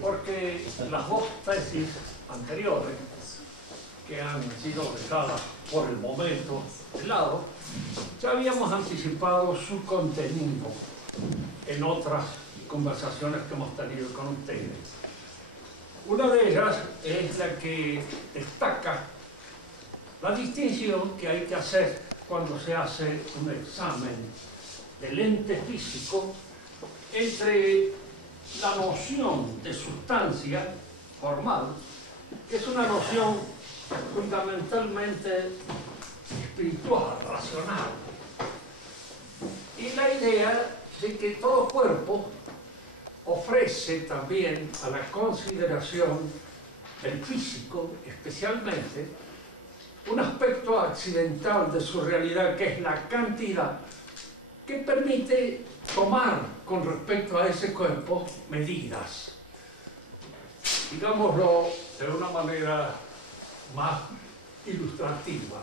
porque las dos tesis anteriores, que han sido dejadas por el momento de lado, ya habíamos anticipado su contenido en otras conversaciones que hemos tenido con ustedes. Una de ellas es la que destaca la distinción que hay que hacer cuando se hace un examen del ente físico entre la noción de sustancia formal, que es una noción fundamentalmente espiritual, racional, y la idea de que todo cuerpo ofrece también a la consideración del físico, especialmente, un aspecto accidental de su realidad, que es la cantidad, que permite tomar con respecto a ese cuerpo medidas. Digámoslo de una manera más ilustrativa.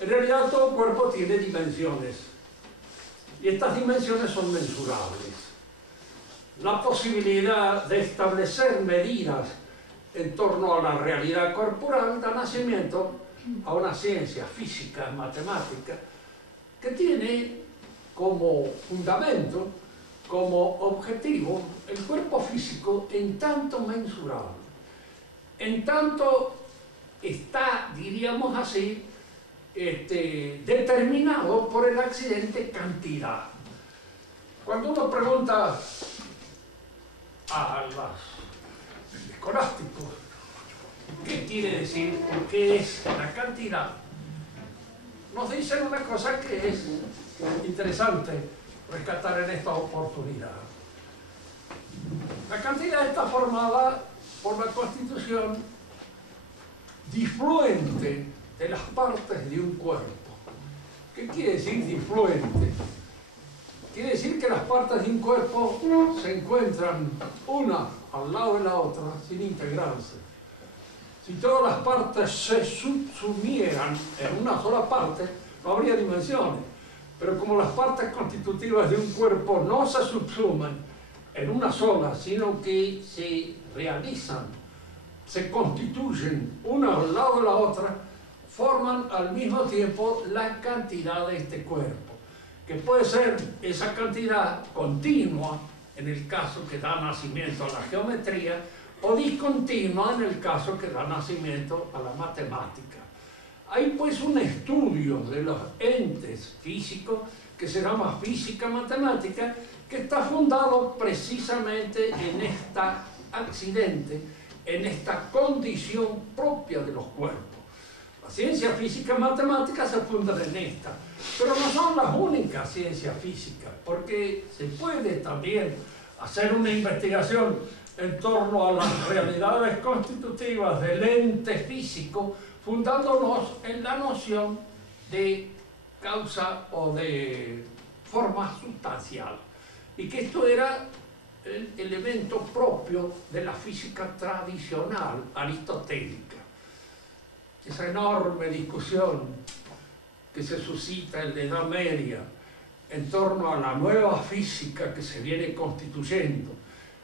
En realidad todo cuerpo tiene dimensiones y estas dimensiones son mensurables. La posibilidad de establecer medidas en torno a la realidad corporal da nacimiento a una ciencia física, matemática, que tiene como fundamento, como objetivo, el cuerpo físico en tanto mensurable, en tanto está, diríamos así, determinado por el accidente cantidad. Cuando uno pregunta a los escolásticos qué quiere decir o qué es la cantidad, nos dicen una cosa que es interesante rescatar en esta oportunidad. La cantidad está formada por la constitución difluente de las partes de un cuerpo. ¿Qué quiere decir difluente? Quiere decir que las partes de un cuerpo se encuentran una al lado de la otra sin integrarse. Si todas las partes se subsumieran en una sola parte, no habría dimensiones. Pero como las partes constitutivas de un cuerpo no se subsumen en una sola, sino que se realizan, se constituyen una al lado de la otra, forman al mismo tiempo la cantidad de este cuerpo, que puede ser esa cantidad continua, en el caso que da nacimiento a la geometría, o discontinua en el caso que da nacimiento a la matemática. Hay pues un estudio de los entes físicos que se llama física matemática, que está fundado precisamente en este accidente, en esta condición propia de los cuerpos. La ciencia física matemática se funda en esta, pero no son las únicas ciencias físicas, porque se puede también hacer una investigación en torno a las realidades constitutivas del ente físico, fundándonos en la noción de causa o de forma sustancial, y que esto era el elemento propio de la física tradicional aristotélica. Esa enorme discusión que se suscita en la Edad Media en torno a la nueva física que se viene constituyendo.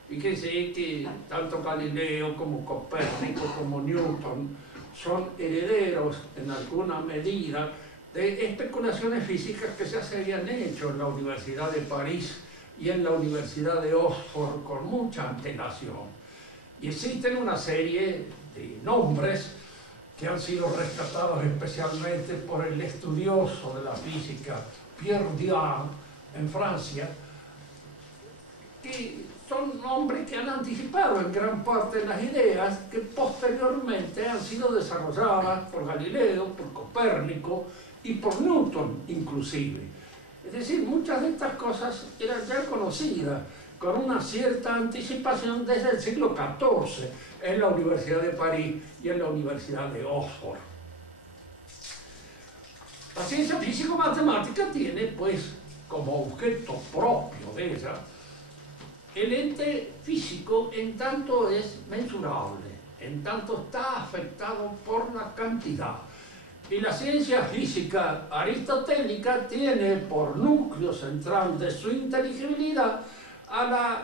Fíjense que tanto Galileo como Copérnico como Newton son herederos en alguna medida de especulaciones físicas que ya se habían hecho en la Universidad de París y en la Universidad de Oxford con mucha antelación. Y existen una serie de nombres que han sido rescatados especialmente por el estudioso de la física Pierre Diane en Francia, que son nombres que han anticipado en gran parte las ideas que posteriormente han sido desarrolladas por Galileo, por Copérnico y por Newton inclusive. Es decir, muchas de estas cosas eran ya conocidas con una cierta anticipación desde el siglo XIV en la Universidad de París y en la Universidad de Oxford. La ciencia físico-matemática tiene, pues, como objeto propio de ella, el ente físico en tanto es mensurable, en tanto está afectado por la cantidad. Y la ciencia física aristotélica tiene por núcleo central de su inteligibilidad a la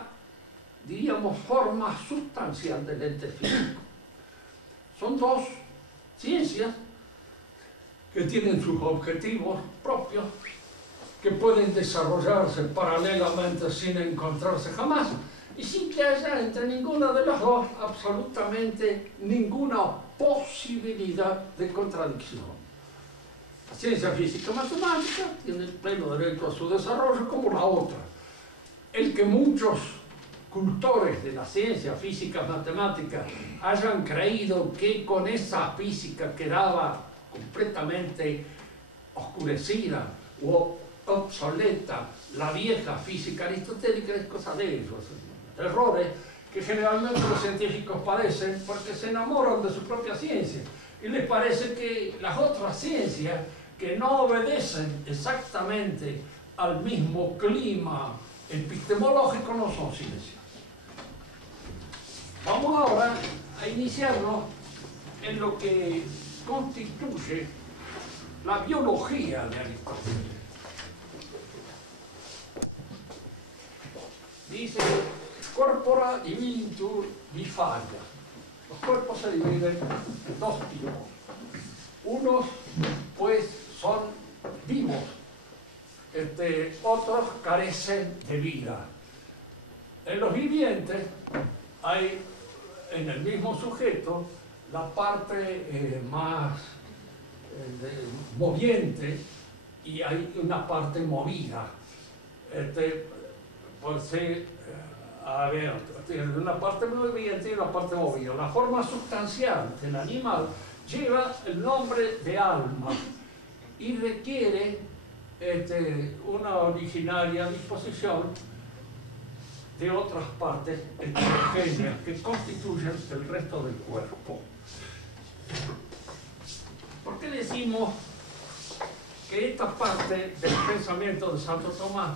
diríamos, forma sustancial del ente físico. Son dos ciencias que tienen sus objetivos propios, que pueden desarrollarse paralelamente sin encontrarse jamás, y sin que haya entre ninguna de las dos absolutamente ninguna posibilidad de contradicción. La ciencia física matemática tiene pleno derecho a su desarrollo como la otra. El que muchos cultores de la ciencia física matemática hayan creído que con esa física quedaba completamente oscurecida o obsoleta la vieja física aristotélica es cosa de ellos. Errores que generalmente los científicos padecen porque se enamoran de su propia ciencia y les parece que las otras ciencias que no obedecen exactamente al mismo clima epistemológico no son ciencias. Vamos ahora a iniciarnos en lo que constituye la biología de Aristóteles. Dice, corpora dividitur bifalia. Los cuerpos se dividen en dos tipos. Unos, pues, son vivos, otros carecen de vida. En los vivientes hay en el mismo sujeto la parte más moviente y hay una parte movida. Por ser, tiene una parte moviente y una parte movida. La forma sustancial del animal lleva el nombre de alma y requiere una originaria disposición de otras partes heterogéneas que constituyen el resto del cuerpo. ¿Por qué decimos que esta parte del pensamiento de Santo Tomás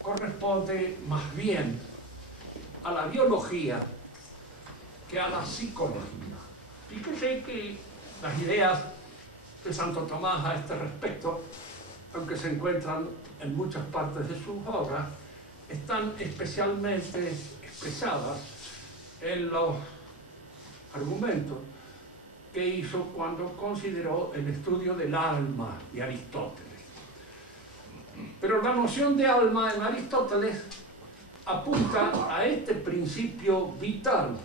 corresponde más bien a la biología que a la psicología? Fíjese que las ideas de Santo Tomás a este respecto, aunque se encuentran en muchas partes de sus obras, están especialmente expresadas en los argumentos que hizo cuando consideró el estudio del alma de Aristóteles. Pero la noción de alma en Aristóteles apunta a este principio vital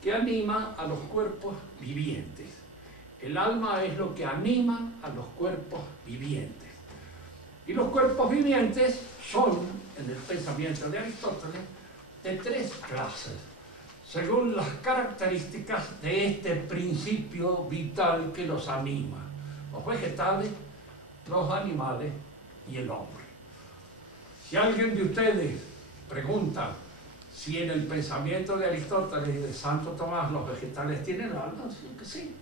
que anima a los cuerpos vivientes. El alma es lo que anima a los cuerpos vivientes. Y los cuerpos vivientes son, en el pensamiento de Aristóteles, de tres clases, según las características de este principio vital que los anima: los vegetales, los animales y el hombre. Si alguien de ustedes pregunta si en el pensamiento de Aristóteles y de Santo Tomás los vegetales tienen alma, sí que sí.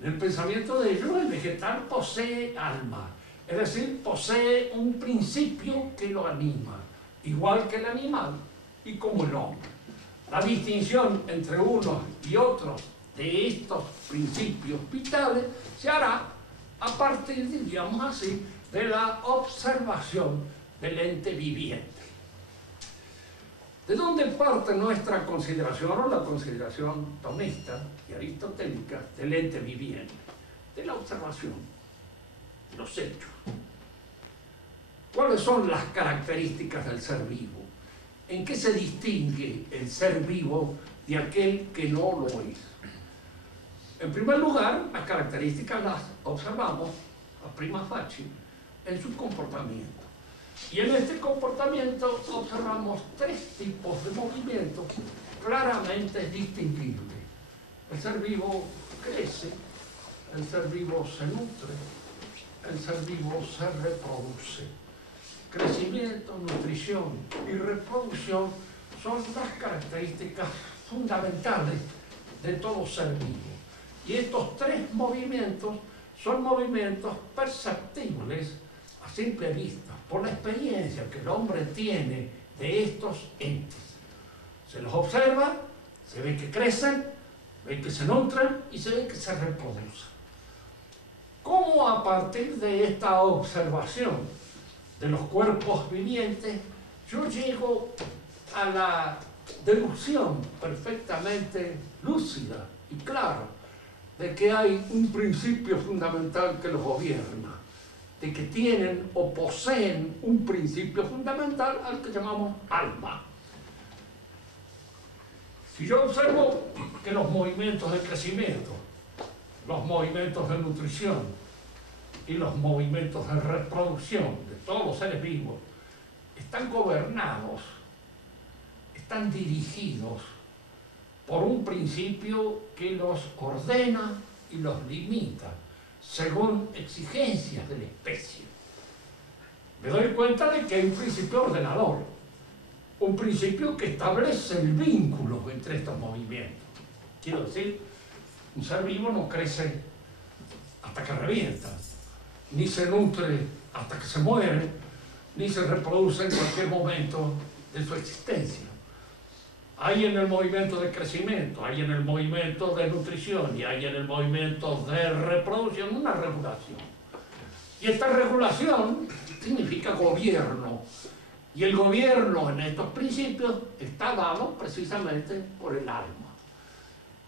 En el pensamiento de ellos el vegetal posee alma, es decir, posee un principio que lo anima, igual que el animal y como el hombre. La distinción entre unos y otros de estos principios vitales se hará a partir, diríamos así, de la observación del ente viviente. ¿De dónde parte nuestra consideración o la consideración tomista y aristotélica del ente viviente? De la observación, de los hechos. ¿Cuáles son las características del ser vivo? ¿En qué se distingue el ser vivo de aquel que no lo es? En primer lugar, las características las observamos a prima facie en su comportamiento. Y en este comportamiento observamos tres tipos de movimientos claramente distinguibles. El ser vivo crece, el ser vivo se nutre, el ser vivo se reproduce. Crecimiento, nutrición y reproducción son las características fundamentales de todo ser vivo. Y estos tres movimientos son movimientos perceptibles a simple vista, por la experiencia que el hombre tiene de estos entes. Se los observa, se ve que crecen, ve que se nutren y se ve que se reproducen. ¿Cómo a partir de esta observación de los cuerpos vivientes yo llego a la deducción perfectamente lúcida y clara de que hay un principio fundamental que los gobierna, de que tienen o poseen un principio fundamental al que llamamos alma. Si yo observo que los movimientos de crecimiento, los movimientos de nutrición y los movimientos de reproducción de todos los seres vivos están gobernados, están dirigidos por un principio que los ordena y los limita según exigencias de la especie, me doy cuenta de que hay un principio ordenador, un principio que establece el vínculo entre estos movimientos. Quiero decir, un ser vivo no crece hasta que revienta, ni se nutre hasta que se muere, ni se reproduce en cualquier momento de su existencia. Hay en el movimiento de crecimiento, hay en el movimiento de nutrición y hay en el movimiento de reproducción una regulación. Y esta regulación significa gobierno. Y el gobierno en estos principios está dado precisamente por el alma.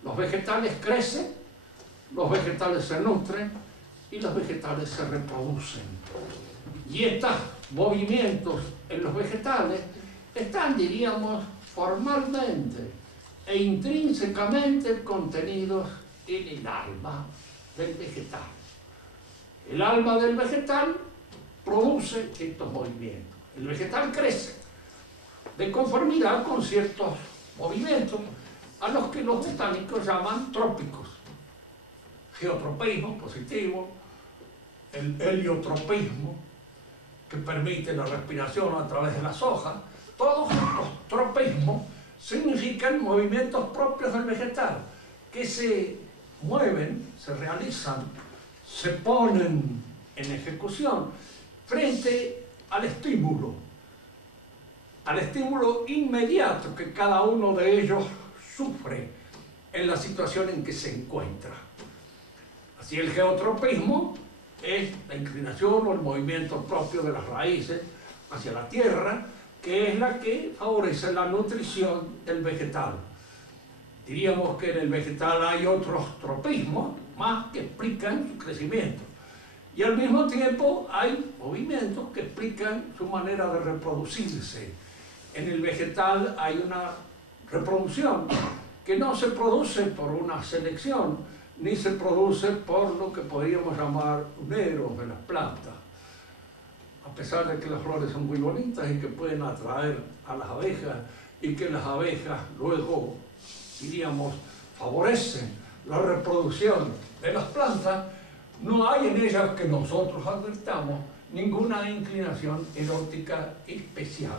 Los vegetales crecen, los vegetales se nutren y los vegetales se reproducen. Y estos movimientos en los vegetales están, diríamos, formalmente e intrínsecamente contenidos en el alma del vegetal. El alma del vegetal produce estos movimientos. El vegetal crece de conformidad con ciertos movimientos a los que los botánicos llaman trópicos. Geotropismo positivo, el heliotropismo, que permite la respiración a través de las hojas. Todos estos tropismos significan movimientos propios del vegetal, que se mueven, se realizan, se ponen en ejecución frente al estímulo inmediato que cada uno de ellos sufre en la situación en que se encuentra. Así el geotropismo es la inclinación o el movimiento propio de las raíces hacia la tierra, que es la que favorece la nutrición del vegetal. Diríamos que en el vegetal hay otros tropismos más que explican su crecimiento. Y al mismo tiempo hay movimientos que explican su manera de reproducirse. En el vegetal hay una reproducción que no se produce por una selección, ni se produce por lo que podríamos llamar un eros de las plantas. A pesar de que las flores son muy bonitas y que pueden atraer a las abejas y que las abejas luego, diríamos, favorecen la reproducción de las plantas, no hay en ellas que nosotros advirtamos ninguna inclinación erótica especial.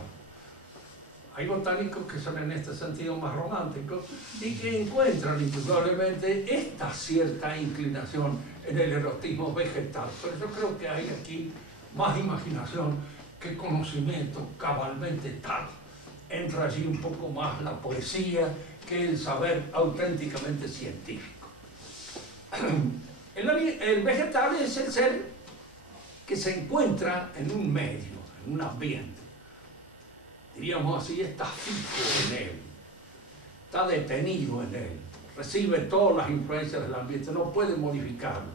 Hay botánicos que son en este sentido más románticos y que encuentran indudablemente esta cierta inclinación en el erotismo vegetal. Pero yo creo que hay aquí más imaginación que conocimiento cabalmente tal. Entra allí un poco más la poesía que el saber auténticamente científico. El vegetal es el ser que se encuentra en un medio, en un ambiente. Diríamos así, está fijo en él, está detenido en él, recibe todas las influencias del ambiente, no puede modificarlo.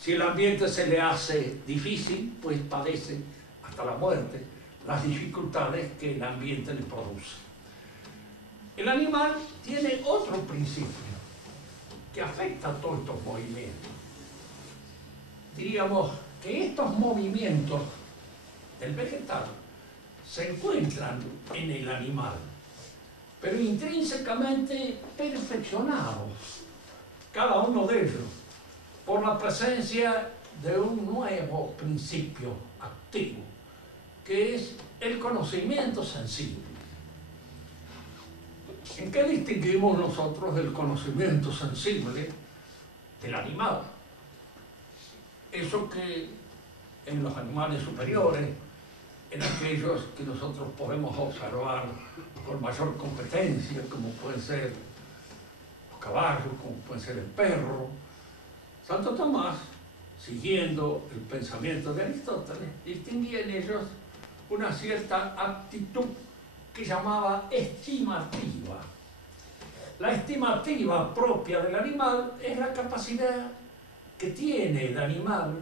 Si el ambiente se le hace difícil, pues padece hasta la muerte las dificultades que el ambiente le produce. El animal tiene otro principio que afecta a todos estos movimientos. Diríamos que estos movimientos del vegetal se encuentran en el animal, pero intrínsecamente perfeccionados, cada uno de ellos, por la presencia de un nuevo principio activo, que es el conocimiento sensible. ¿En qué distinguimos nosotros el conocimiento sensible del animal? Eso que en los animales superiores, en aquellos que nosotros podemos observar con mayor competencia, como pueden ser los caballos, como puede ser el perro, Santo Tomás, siguiendo el pensamiento de Aristóteles, distinguía en ellos una cierta aptitud que llamaba estimativa. La estimativa propia del animal es la capacidad que tiene el animal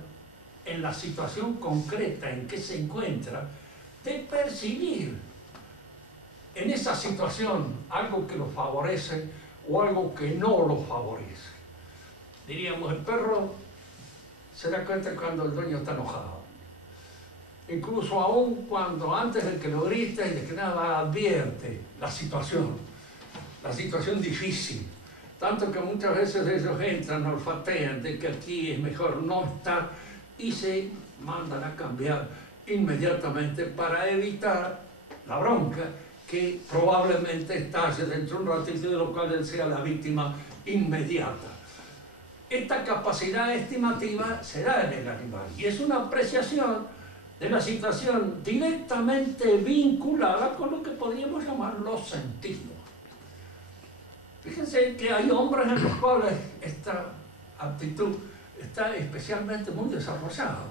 en la situación concreta en que se encuentra de percibir en esa situación algo que lo favorece o algo que no lo favorece. Diríamos, el perro se da cuenta cuando el dueño está enojado. Incluso aún cuando antes de que lo grite y de que nada advierte la situación difícil. Tanto que muchas veces ellos entran, olfatean de que aquí es mejor no estar y se mandan a cambiar inmediatamente para evitar la bronca que probablemente estalle dentro de un ratito, de lo cual él sea la víctima inmediata. Esta capacidad estimativa se da en el animal y es una apreciación de la situación directamente vinculada con lo que podríamos llamar los sentidos. Fíjense que hay hombres en los cuales esta aptitud está especialmente muy desarrollada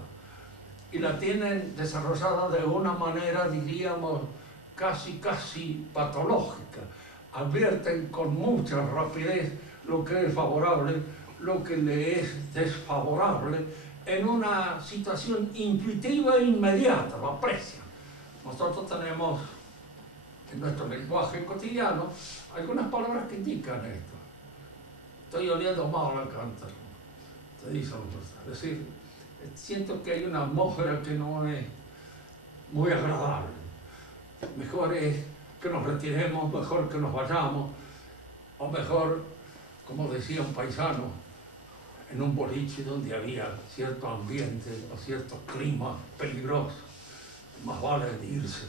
y la tienen desarrollada de una manera, diríamos, casi patológica. Advierten con mucha rapidez lo que es favorable, lo que le es desfavorable, en una situación intuitiva e inmediata, lo aprecian. Nosotros tenemos en nuestro lenguaje cotidiano algunas palabras que indican esto. Estoy oliendo mal la cántara, te dicen, es decir, siento que hay una atmósfera que no es muy agradable. Mejor es que nos retiremos, mejor que nos vayamos, o mejor, como decía un paisano, en un boliche donde había cierto ambiente o cierto clima peligroso, más vale irse.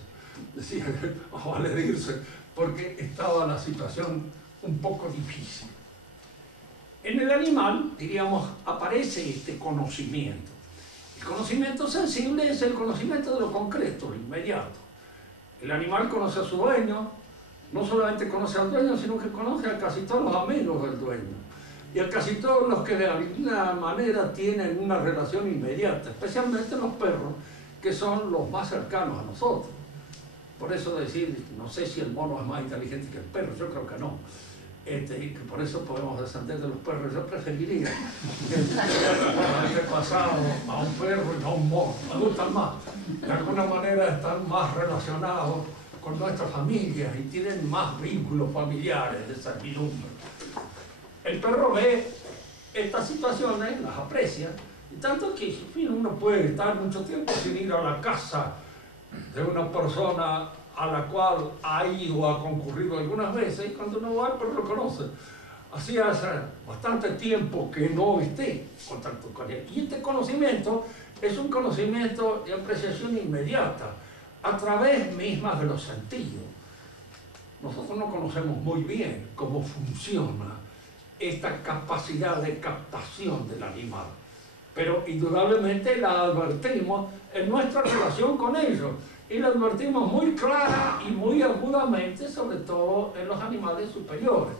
Decía que más vale irse porque estaba la situación un poco difícil. En el animal, diríamos, aparece este conocimiento. El conocimiento sensible es el conocimiento de lo concreto, lo inmediato. El animal conoce a su dueño, no solamente conoce al dueño, sino que conoce a casi todos los amigos del dueño y a casi todos los que de alguna manera tienen una relación inmediata, especialmente los perros, que son los más cercanos a nosotros. Por eso decir, no sé si el mono es más inteligente que el perro, yo creo que no. Y que por eso podemos descender de los perros. Yo preferiría haber pasado a un perro y no a un mono. Me gustan más. De alguna manera están más relacionados con nuestra familia y tienen más vínculos familiares de servidumbre. El perro ve estas situaciones, las aprecia, y tanto que en fin, uno puede estar mucho tiempo sin ir a la casa de una persona a la cual ha ido o ha concurrido algunas veces, y cuando uno va, el perro lo conoce. Así hace bastante tiempo que no esté en contacto con él. Y este conocimiento es un conocimiento de apreciación inmediata, a través misma de los sentidos. Nosotros no conocemos muy bien cómo funciona esta capacidad de captación del animal, pero indudablemente la advertimos en nuestra relación con ellos, y la advertimos muy clara y muy agudamente, sobre todo en los animales superiores,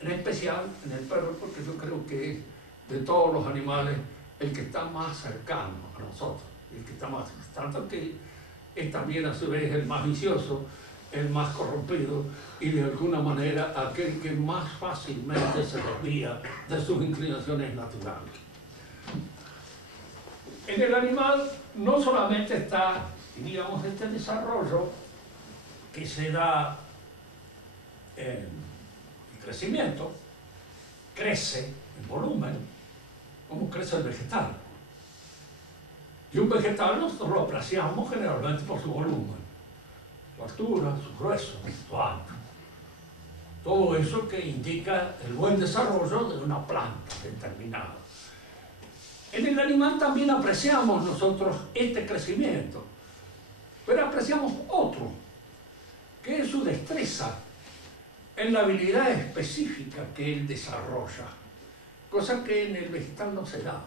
en especial en el perro, porque yo creo que es de todos los animales el que está más cercano a nosotros, el que está más, tanto que es también a su vez el más vicioso, el más corrompido y de alguna manera aquel que más fácilmente se desvía de sus inclinaciones naturales. En el animal no solamente está, diríamos, este desarrollo que se da en el crecimiento, crece en volumen, como crece el vegetal. Y un vegetal nosotros lo apreciamos generalmente por su volumen, su altura, su grueso, su ancho. Todo eso que indica el buen desarrollo de una planta determinada. En el animal también apreciamos nosotros este crecimiento, pero apreciamos otro, que es su destreza en la habilidad específica que él desarrolla, cosa que en el vegetal no se da.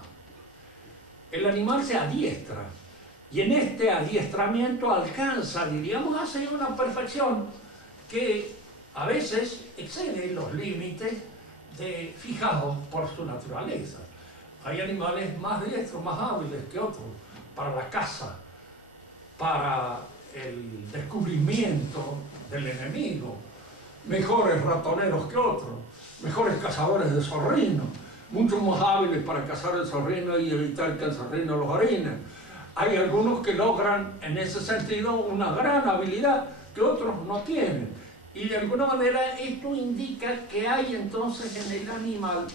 El animal se adiestra, y en este adiestramiento alcanza, diríamos, hacia una perfección que a veces excede los límites fijados por su naturaleza. Hay animales más diestros, más hábiles que otros, para la caza, para el descubrimiento del enemigo, mejores ratoneros que otros, mejores cazadores de zorrinos, mucho más hábiles para cazar el zorrino y evitar que el zorrino los orine. Hay algunos que logran en ese sentido una gran habilidad que otros no tienen. Y de alguna manera esto indica que hay entonces en el animal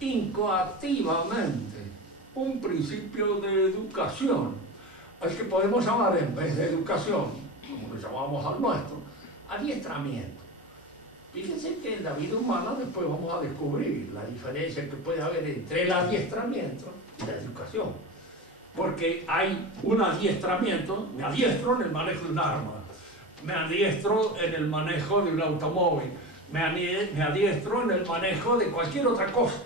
incoactivamente un principio de educación, al que podemos llamar, en vez de educación, como le llamamos al nuestro, adiestramiento. Fíjense que en la vida humana después vamos a descubrir la diferencia que puede haber entre el adiestramiento y la educación. Porque hay un adiestramiento, me adiestro en el manejo de un arma, me adiestro en el manejo de un automóvil, me adiestro en el manejo de cualquier otra cosa.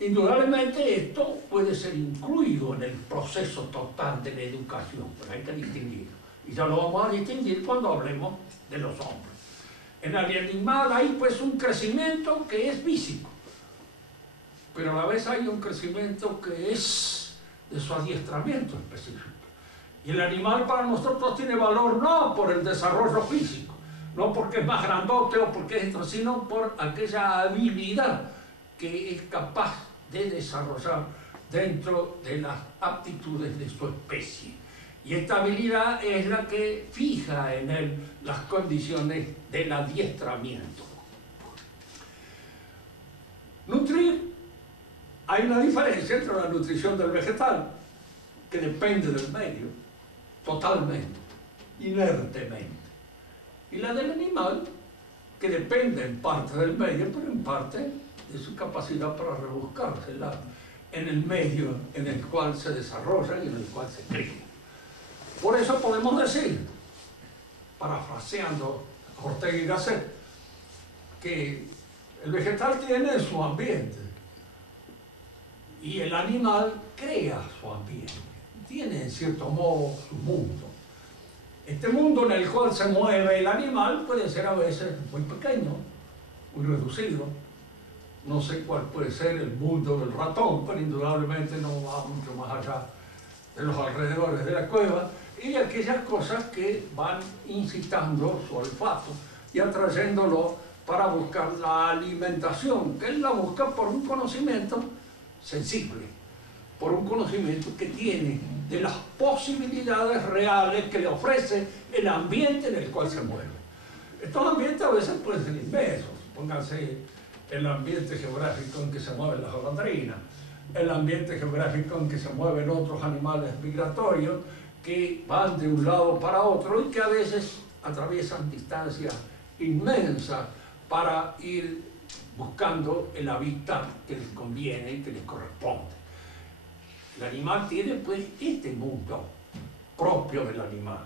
Indudablemente esto puede ser incluido en el proceso total de la educación, pero hay que distinguirlo. Y ya lo vamos a distinguir cuando hablemos de los hombres. En el animal hay pues un crecimiento que es físico, pero a la vez hay un crecimiento que es de su adiestramiento específico. Y el animal para nosotros tiene valor no por el desarrollo físico, no porque es más grandote o porque es esto, sino por aquella habilidad que es capaz de desarrollar dentro de las aptitudes de su especie. Y esta habilidad es la que fija en él las condiciones del adiestramiento. Nutrir, hay una diferencia entre la nutrición del vegetal, que depende del medio, totalmente, inertemente, y la del animal, que depende en parte del medio, pero en parte de su capacidad para rebuscársela en el medio en el cual se desarrolla y en el cual se cría. Por eso podemos decir, parafraseando a Ortega y Gasset, que el vegetal tiene su ambiente y el animal crea su ambiente, tiene en cierto modo su mundo. Este mundo en el cual se mueve el animal puede ser a veces muy pequeño, muy reducido. No sé cuál puede ser el mundo del ratón, pero indudablemente no va mucho más allá de los alrededores de la cueva y de aquellas cosas que van incitando su olfato y atrayéndolo para buscar la alimentación, que él la busca por un conocimiento sensible, por un conocimiento que tiene de las posibilidades reales que le ofrece el ambiente en el cual se mueve. Estos ambientes a veces pueden ser inmensos, pónganse el ambiente geográfico en que se mueven las golondrinas, el ambiente geográfico en que se mueven otros animales migratorios que van de un lado para otro y que a veces atraviesan distancias inmensas para ir buscando el hábitat que les conviene y que les corresponde. El animal tiene pues este mundo propio del animal.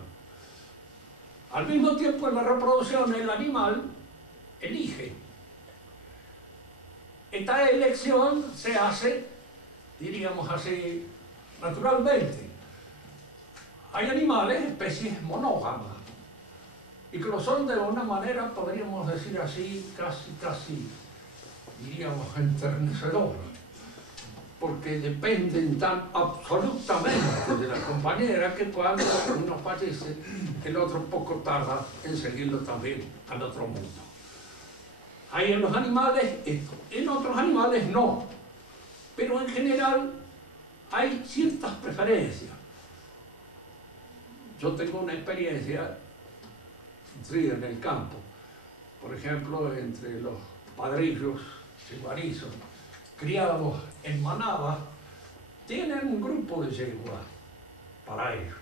Al mismo tiempo en la reproducción el animal elige. Esta elección se hace, diríamos así, naturalmente. Hay animales, especies monógamas, y que lo son de una manera, podríamos decir así, casi, diríamos, enternecedora, porque dependen tan absolutamente de la compañera que cuando uno fallece, el otro poco tarda en seguirlo también al otro mundo. Hay en los animales esto, en otros animales no, pero en general hay ciertas preferencias. Yo tengo una experiencia sufrida en el campo, por ejemplo, entre los padrillos yeguarizos, criados en manada, tienen un grupo de yeguas para ellos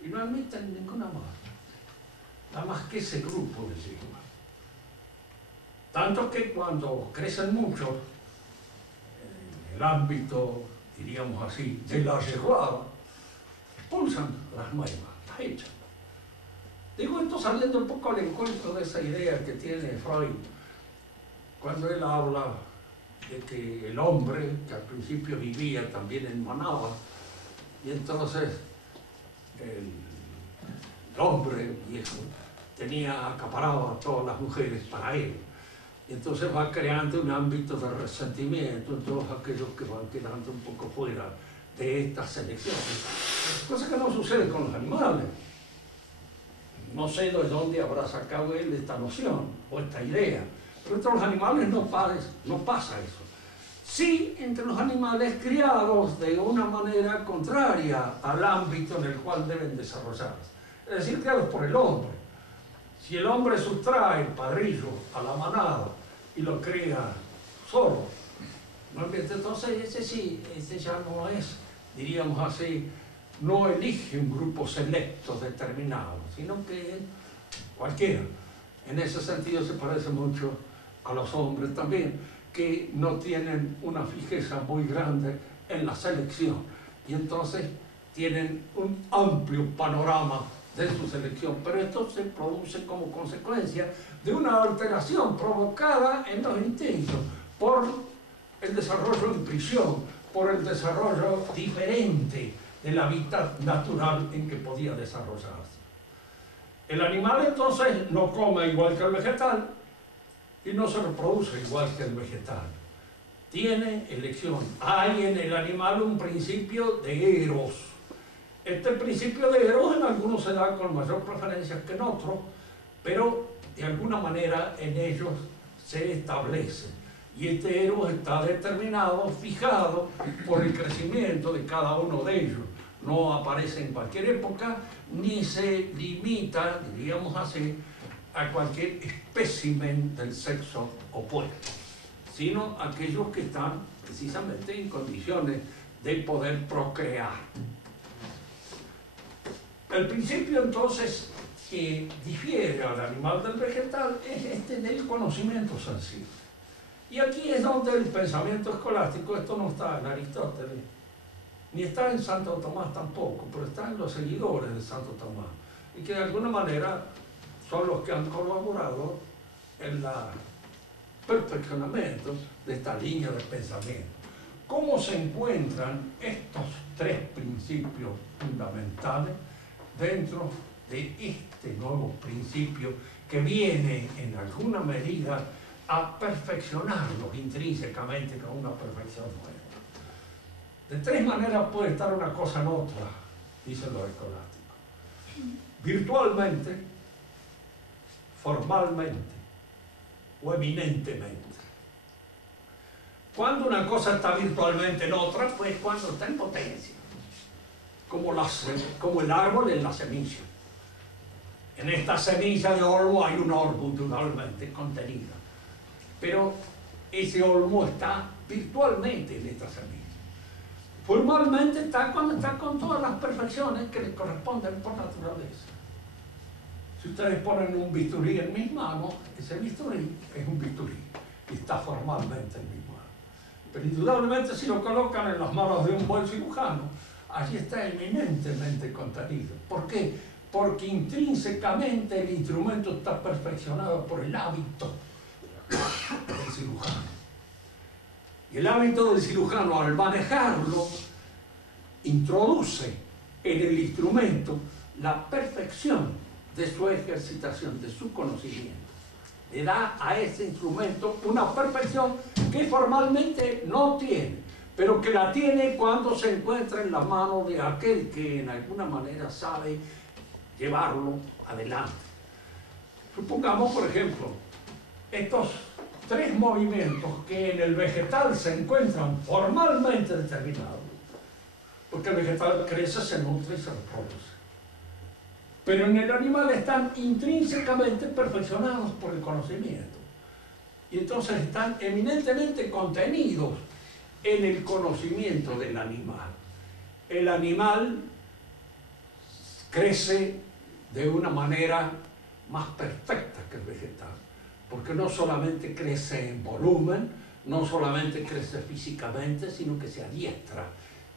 y no admiten ninguna más, nada más que ese grupo de yeguas. Tanto que cuando crecen mucho, en el ámbito, diríamos así, de la yeguada, expulsan las nuevas, las echan. Digo esto saliendo un poco al encuentro de esa idea que tiene Freud, cuando él habla de que el hombre, que al principio vivía también en manada, y entonces el hombre viejo acaparaba a todas las mujeres para él. Y entonces va creando un ámbito de resentimiento en todos aquellos que van quedando un poco fuera de estas selecciones. Cosa que no sucede con los animales. No sé de dónde habrá sacado él esta noción o esta idea, pero entre los animales no pasa eso. Sí, entre los animales criados de una manera contraria al ámbito en el cual deben desarrollarse, es decir, criados por el hombre. Si el hombre sustrae el padrillo a la manada y lo cría solo, ¿no? Entonces ese ya no es, diríamos así, no elige un grupo selecto determinado, sino que cualquiera. En ese sentido se parece mucho a los hombres también, que no tienen una fijeza muy grande en la selección y entonces tienen un amplio panorama de su selección, pero esto se produce como consecuencia de una alteración provocada en los instintos por el desarrollo en prisión, por el desarrollo diferente del hábitat natural en que podía desarrollarse. El animal entonces no come igual que el vegetal y no se reproduce igual que el vegetal. Tiene elección. Hay en el animal un principio de eros. Este principio de eros en algunos se da con mayor preferencia que en otros, pero de alguna manera en ellos se establece. Y este eros está determinado, fijado por el crecimiento de cada uno de ellos. No aparece en cualquier época, ni se limita, diríamos así, a cualquier espécimen del sexo opuesto, sino a aquellos que están precisamente en condiciones de poder procrear. El principio entonces que difiere al animal del vegetal es este del conocimiento sensible. Y aquí es donde el pensamiento escolástico, esto no está en Aristóteles, ni está en Santo Tomás tampoco, pero está en los seguidores de Santo Tomás, y que de alguna manera son los que han colaborado en el perfeccionamiento de esta línea de pensamiento. ¿Cómo se encuentran estos tres principios fundamentales dentro de este nuevo principio que viene en alguna medida a perfeccionarlos intrínsecamente con una perfección nueva? De tres maneras puede estar una cosa en otra, dicen los escolásticos: virtualmente, formalmente o eminentemente. Cuando una cosa está virtualmente en otra, pues cuando está en potencia, como el árbol en la semilla. En esta semilla de olmo hay un olmo indudablemente contenido, pero ese olmo está virtualmente en esta semilla. Formalmente está cuando está con todas las perfecciones que le corresponden por naturaleza. Si ustedes ponen un bisturí en mis manos, ese bisturí es un bisturí y está formalmente en mis manos. Pero indudablemente si lo colocan en las manos de un buen cirujano, allí está eminentemente contenido. ¿Por qué? Porque intrínsecamente el instrumento está perfeccionado por el hábito del cirujano. Y el hábito del cirujano, al manejarlo, introduce en el instrumento la perfección de su ejercitación, de su conocimiento. Le da a ese instrumento una perfección que formalmente no tiene, pero que la tiene cuando se encuentra en la mano de aquel que en alguna manera sabe llevarlo adelante. Supongamos, por ejemplo, estos tres movimientos que en el vegetal se encuentran formalmente determinados, porque el vegetal crece, se nutre y se reproduce. Pero en el animal están intrínsecamente perfeccionados por el conocimiento. Y entonces están eminentemente contenidos en el conocimiento del animal. El animal crece de una manera más perfecta que el vegetal, porque no solamente crece en volumen, no solamente crece físicamente, sino que se adiestra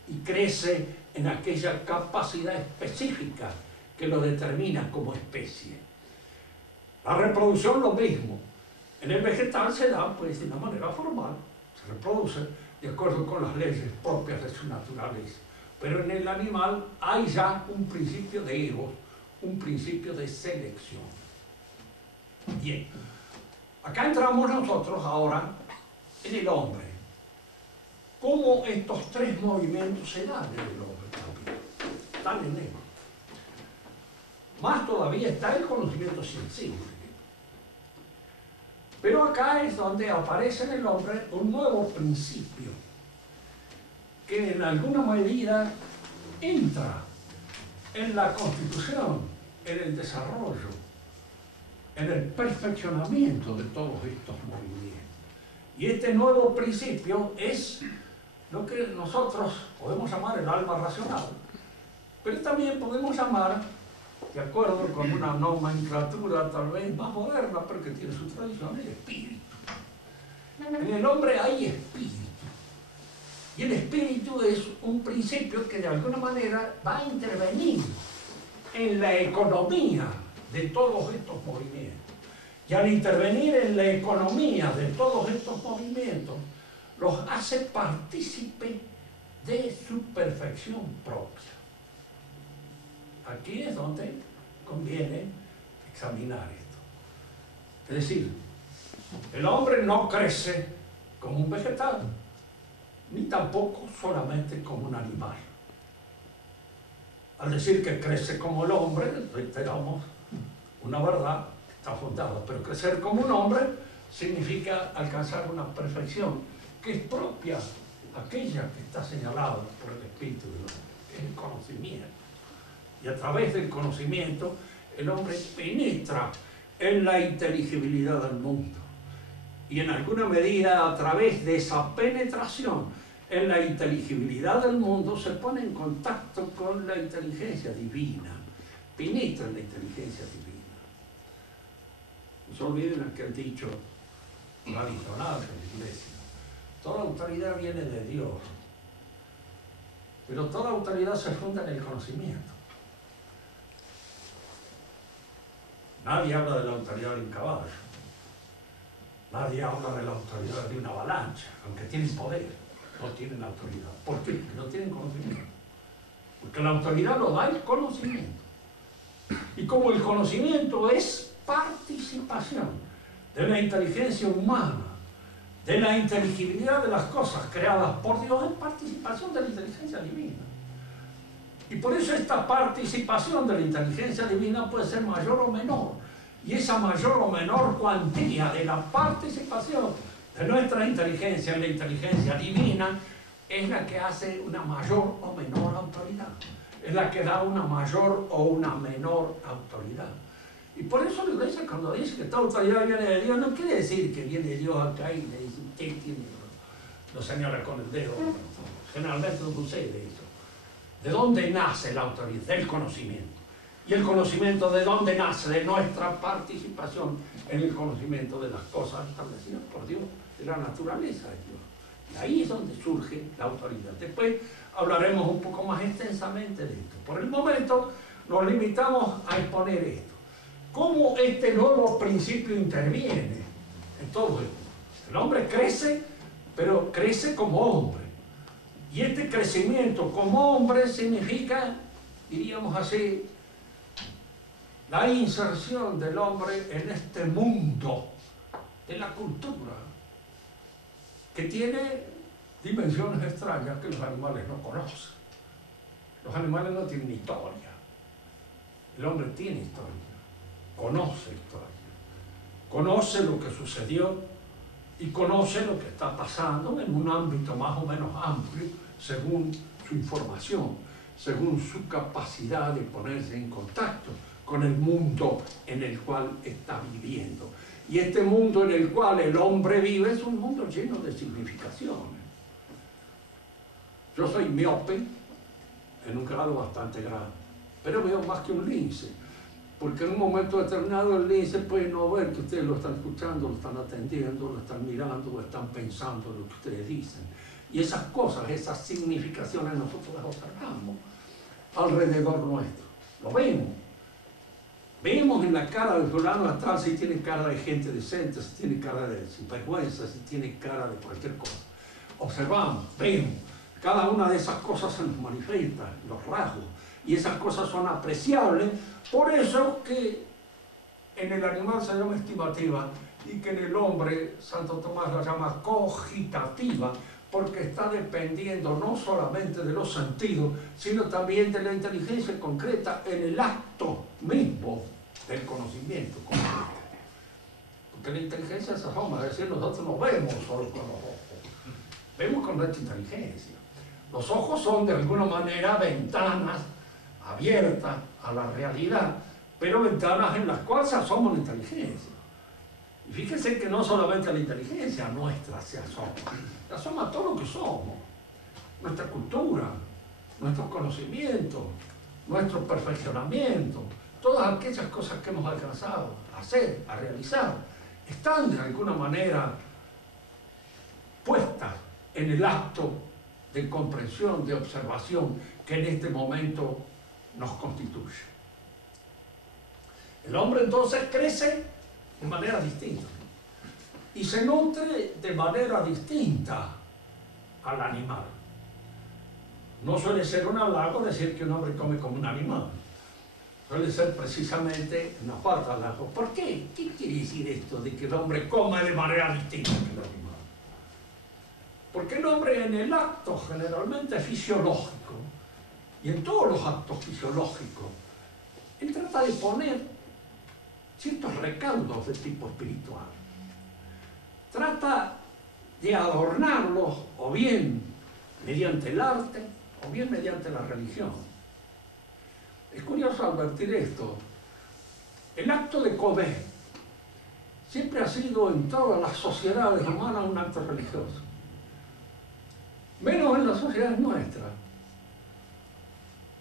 y crece en aquella capacidad específica que lo determina como especie. La reproducción lo mismo. En el vegetal se da pues de una manera formal, se reproduce de acuerdo con las leyes propias de su naturaleza. Pero en el animal hay ya un principio de ego, un principio de selección. Bien, acá entramos nosotros ahora en el hombre. ¿Cómo estos tres movimientos se dan en el hombre también? Están en él. más todavía está el conocimiento sensible. Pero acá es donde aparece en el hombre un nuevo principio, que en alguna medida entra en la constitución, en el desarrollo, en el perfeccionamiento de todos estos movimientos. Y este nuevo principio es lo que nosotros podemos llamar el alma racional, pero también podemos llamar, de acuerdo con una nomenclatura tal vez más moderna, pero que tiene su tradición, el espíritu. En el hombre hay espíritu. Y el espíritu es un principio que de alguna manera va a intervenir en la economía de todos estos movimientos. Y al intervenir en la economía de todos estos movimientos, los hace partícipe de su perfección propia. Aquí es donde conviene examinar esto. Es decir, el hombre no crece como un vegetal, ni tampoco solamente como un animal. Al decir que crece como el hombre, reiteramos una verdad que está fundada, pero crecer como un hombre significa alcanzar una perfección que es propia, aquella que está señalada por el espíritu del hombre, que es el conocimiento. Y a través del conocimiento, el hombre penetra en la inteligibilidad del mundo. Y en alguna medida, a través de esa penetración en la inteligibilidad del mundo, se pone en contacto con la inteligencia divina, penetra en la inteligencia divina. No se olviden aquel dicho tradicional de la Iglesia: toda autoridad viene de Dios, pero toda autoridad se funda en el conocimiento. Nadie habla de la autoridad de un caballo, nadie habla de la autoridad de una avalancha, aunque tienen poder, no tienen autoridad. ¿Por qué? Porque no tienen conocimiento. Porque la autoridad lo da el conocimiento. Y como el conocimiento es participación de la inteligencia humana, de la inteligibilidad de las cosas creadas por Dios, es participación de la inteligencia divina. Y por eso esta participación de la inteligencia divina puede ser mayor o menor. Y esa mayor o menor cuantía de la participación de nuestra inteligencia en la inteligencia divina es la que hace una mayor o menor autoridad. Es la que da una mayor o una menor autoridad. Y por eso la Iglesia, cuando dice que toda autoridad viene de Dios, no quiere decir que viene Dios acá y le dice: usted tiene, lo señala con el dedo. Generalmente no sucede eso. ¿De dónde nace la autoridad? Del conocimiento. ¿Y el conocimiento de dónde nace? De nuestra participación en el conocimiento de las cosas establecidas por Dios, de la naturaleza de Dios. Y ahí es donde surge la autoridad. Después hablaremos un poco más extensamente de esto. Por el momento nos limitamos a exponer esto. ¿Cómo este nuevo principio interviene en todo esto? El hombre crece, pero crece como hombre. Y este crecimiento como hombre significa, diríamos así, la inserción del hombre en este mundo de la cultura, que tiene dimensiones extrañas que los animales no conocen. Los animales no tienen historia. El hombre tiene historia, conoce historia, conoce lo que sucedió y conoce lo que está pasando en un ámbito más o menos amplio, según su información, según su capacidad de ponerse en contacto con el mundo en el cual está viviendo. Y este mundo en el cual el hombre vive es un mundo lleno de significaciones. Yo soy miope en un grado bastante grande, pero veo más que un lince, porque en un momento determinado el lince puede no ver que ustedes lo están escuchando, lo están atendiendo, lo están mirando, o están pensando en lo que ustedes dicen. Y esas cosas, esas significaciones nosotros las observamos alrededor nuestro. Lo vemos. Vemos en la cara del fulano tal si tiene cara de gente decente, si tiene cara de sinvergüenza, si tiene cara de cualquier cosa. Observamos, vemos. Cada una de esas cosas se nos manifiesta, los rasgos. Y esas cosas son apreciables. Por eso que en el animal se llama estimativa y que en el hombre Santo Tomás la llama cogitativa, porque está dependiendo no solamente de los sentidos, sino también de la inteligencia concreta en el acto mismo del conocimiento. Porque la inteligencia se asoma, es decir, nosotros no vemos solo con los ojos, vemos con nuestra inteligencia. Los ojos son de alguna manera ventanas abiertas a la realidad, pero ventanas en las cuales se asoma la inteligencia. Y fíjense que no solamente la inteligencia nuestra se asoma todo lo que somos, nuestra cultura, nuestros conocimientos, nuestro perfeccionamiento, todas aquellas cosas que hemos alcanzado a hacer, a realizar, están de alguna manera puestas en el acto de comprensión, de observación que en este momento nos constituye. El hombre entonces crece de manera distinta y se nutre de manera distinta al animal. No suele ser un halago decir que un hombre come como un animal. Suele ser precisamente una falta de halago. ¿Por qué? ¿Qué quiere decir esto de que el hombre come de manera distinta que el animal? Porque el hombre en el acto generalmente fisiológico, y en todos los actos fisiológicos, él trata de poner ciertos recaudos de tipo espiritual. Trata de adornarlos o bien mediante el arte o bien mediante la religión. Es curioso advertir esto. El acto de comer siempre ha sido en todas las sociedades humanas un acto religioso. Menos en las sociedades nuestras,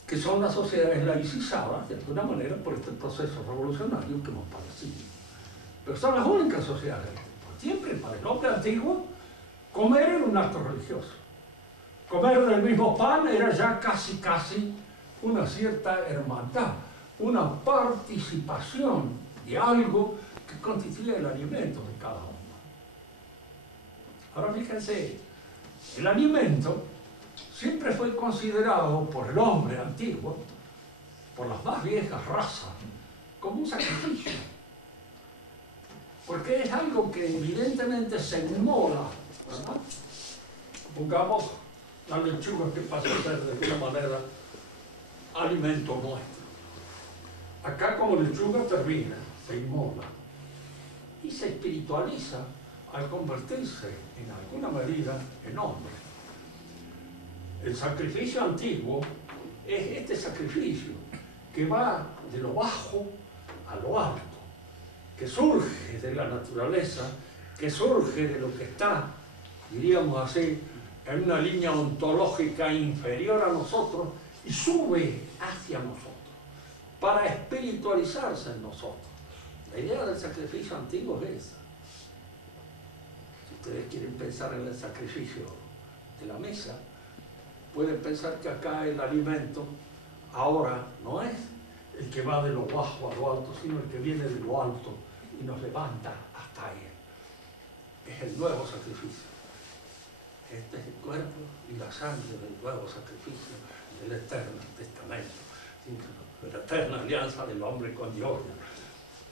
que son las sociedades laicizadas, de alguna manera, por este proceso revolucionario que hemos padecido. Pero son las únicas sociedades. Siempre para el hombre antiguo, comer era un acto religioso. Comer del mismo pan era ya casi una cierta hermandad, una participación de algo que constituye el alimento de cada uno. Ahora fíjense, el alimento siempre fue considerado por el hombre antiguo, por las más viejas razas, como un sacrificio. Porque es algo que evidentemente se inmola, ¿verdad? Pongamos la lechuga que pasa a ser de alguna manera alimento nuestro. Acá como lechuga termina, se inmola y se espiritualiza al convertirse en alguna medida en hombre. El sacrificio antiguo es este sacrificio que va de lo bajo a lo alto, que surge de la naturaleza, que surge de lo que está, diríamos así, en una línea ontológica inferior a nosotros y sube hacia nosotros, para espiritualizarse en nosotros. La idea del sacrificio antiguo es esa. Si ustedes quieren pensar en el sacrificio de la mesa, pueden pensar que acá el alimento ahora no es el que va de lo bajo a lo alto, sino el que viene de lo alto y nos levanta hasta él. Es el nuevo sacrificio. Este es el cuerpo y la sangre del nuevo sacrificio del eterno testamento, de la eterna alianza del hombre con Dios.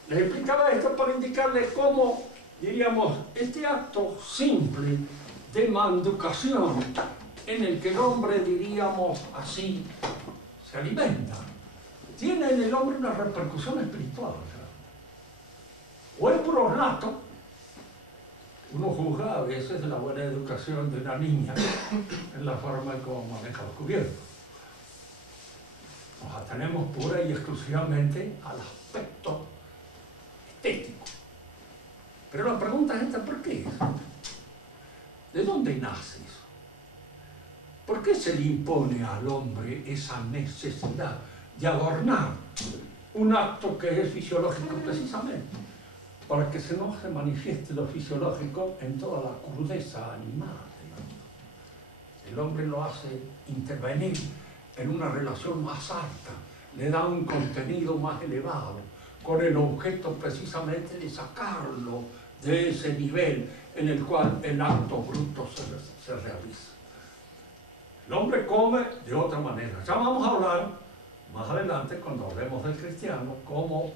Les explicaba esto para indicarles cómo, diríamos, este acto simple de manducación en el que el hombre, diríamos así, se alimenta, tiene en el hombre una repercusión espiritual. O es por ornato, uno juzga a veces de la buena educación de una niña en la forma en cómo maneja los cubiertos. Nos atenemos pura y exclusivamente al aspecto estético. Pero la pregunta es esta, ¿por qué? ¿De dónde nace eso? ¿Por qué se le impone al hombre esa necesidad de adornar un acto que es fisiológico precisamente? Para que no se manifieste lo fisiológico en toda la crudeza animal. El hombre lo hace intervenir en una relación más alta, le da un contenido más elevado, con el objeto precisamente de sacarlo de ese nivel en el cual el acto bruto se realiza. El hombre come de otra manera. Ya vamos a hablar más adelante, cuando hablemos del cristiano, cómo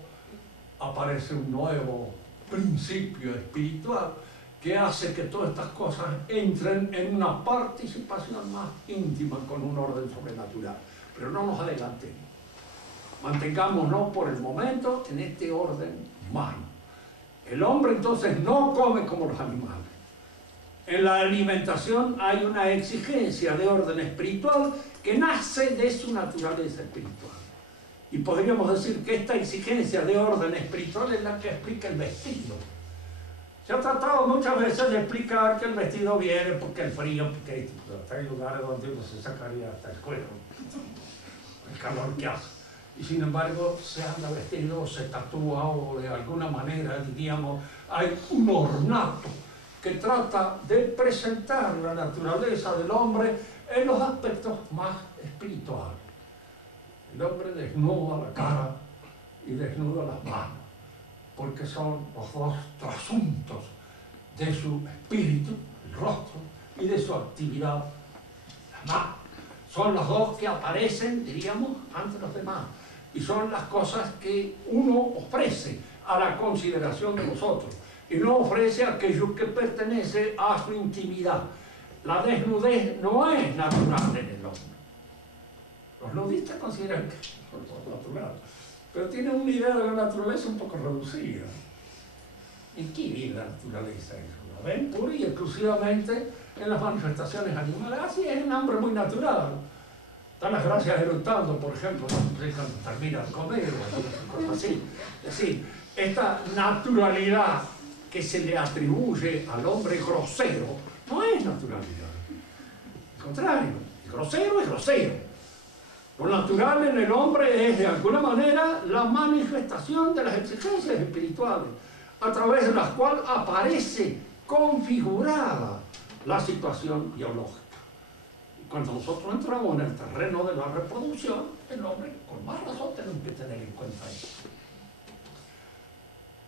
aparece un nuevo principio espiritual que hace que todas estas cosas entren en una participación más íntima con un orden sobrenatural. Pero no nos adelantemos. Mantengámonos por el momento en este orden humano. El hombre entonces no come como los animales. En la alimentación hay una exigencia de orden espiritual que nace de su naturaleza espiritual. Y podríamos decir que esta exigencia de orden espiritual es la que explica el vestido. Se ha tratado muchas veces de explicar que el vestido viene porque el frío, porque hay lugares donde uno se sacaría hasta el cuero, el calor que hace. Y sin embargo se anda vestido, se tatúa o de alguna manera, diríamos, hay un ornato que trata de presentar la naturaleza del hombre en los aspectos más espirituales. El hombre desnuda la cara y desnuda las manos, porque son los dos trasuntos de su espíritu, el rostro, y de su actividad, las manos. Son los dos que aparecen, diríamos, ante los demás. Y son las cosas que uno ofrece a la consideración de los otros. Y no ofrece aquello que pertenece a su intimidad. La desnudez no es natural en el hombre. Los nudistas consideran que es natural, pero tienen una idea de la naturaleza un poco reducida. ¿En qué vive la naturaleza? La ven pura y exclusivamente en las manifestaciones animales. Así es un hambre muy natural. Dan las gracias eructando, por ejemplo, cuando termina de comer o cosas así. Es decir, esta naturalidad que se le atribuye al hombre grosero no es naturalidad. Al contrario, el grosero es grosero. Lo natural en el hombre es, de alguna manera, la manifestación de las exigencias espirituales, a través de las cuales aparece configurada la situación biológica. Y cuando nosotros entramos en el terreno de la reproducción, el hombre, con más razón, tenemos que tener en cuenta eso.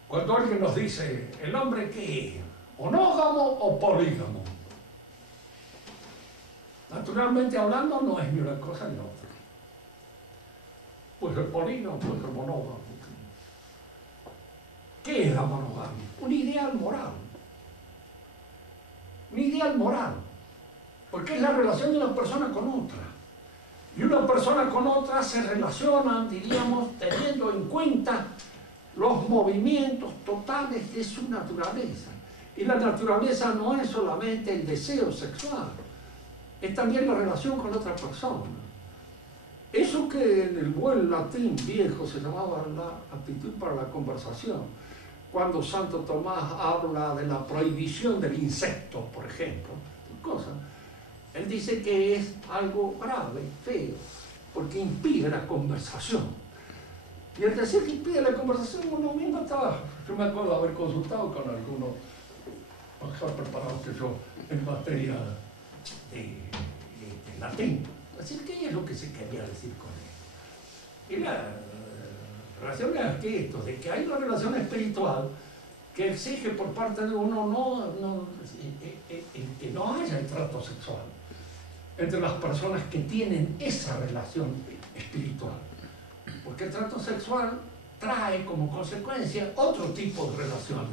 Cuando alguien nos dice, ¿el hombre qué es? ¿Monógamo o polígamo? Naturalmente hablando, no es ni una cosa ni otra. Pues el polígamo, pues el monógamo. ¿Qué es la monogamia? Un ideal moral. Un ideal moral. Porque es la relación de una persona con otra. Y una persona con otra se relacionan, diríamos, teniendo en cuenta los movimientos totales de su naturaleza. Y la naturaleza no es solamente el deseo sexual, es también la relación con otra persona. Eso que en el buen latín viejo se llamaba la aptitud para la conversación, cuando Santo Tomás habla de la prohibición del insecto, por ejemplo, él dice que es algo grave, feo, porque impide la conversación. Y al decir que impide la conversación, uno mismo estaba, yo me acuerdo de haber consultado con algunos más preparados que yo en materia de latín. Es decir, ¿qué es lo que se quería decir con él? Y la relación es que esto, de que hay una relación espiritual que exige por parte de uno que no haya el trato sexual entre las personas que tienen esa relación espiritual. Porque el trato sexual trae como consecuencia otro tipo de relaciones,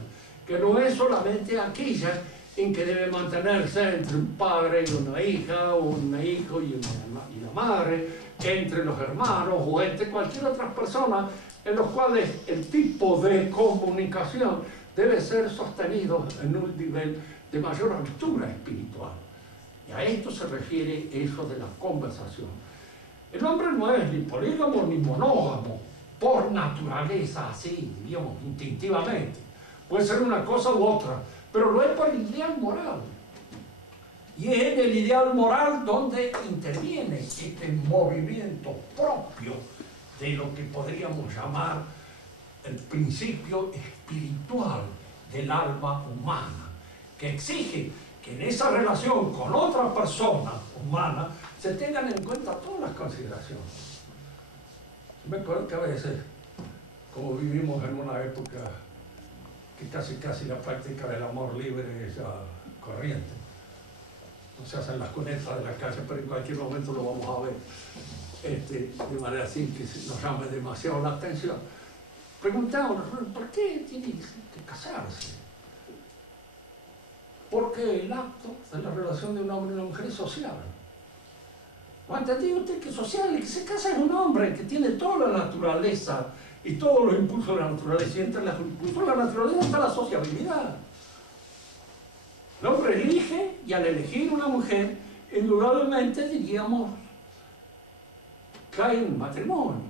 que no es solamente aquella en que debe mantenerse entre un padre y una hija, o un hijo y una madre, entre los hermanos o entre cualquier otra persona, en los cuales el tipo de comunicación debe ser sostenido en un nivel de mayor altura espiritual. Y a esto se refiere eso de la conversación. El hombre no es ni polígamo ni monógamo, por naturaleza, así, digamos, instintivamente. Puede ser una cosa u otra, pero lo es por el ideal moral. Y es en el ideal moral donde interviene este movimiento propio de lo que podríamos llamar el principio espiritual del alma humana, que exige que en esa relación con otra persona humana se tengan en cuenta todas las consideraciones. Me acuerdo que a veces, como vivimos en una época que casi la práctica del amor libre es corriente, no se hacen las cunetas de la calle, pero en cualquier momento lo vamos a ver, de manera así que nos llame demasiado la atención. Preguntámonos, ¿por qué tiene que casarse? Porque el acto de la relación de un hombre y una mujer es social. ¿No entendía usted que social, el que se casa es un hombre que tiene toda la naturaleza y todos los impulsos de la naturaleza? Y entre los impulsos de la naturaleza está la sociabilidad. El hombre elige, y al elegir una mujer, indudablemente, diríamos, cae en un matrimonio.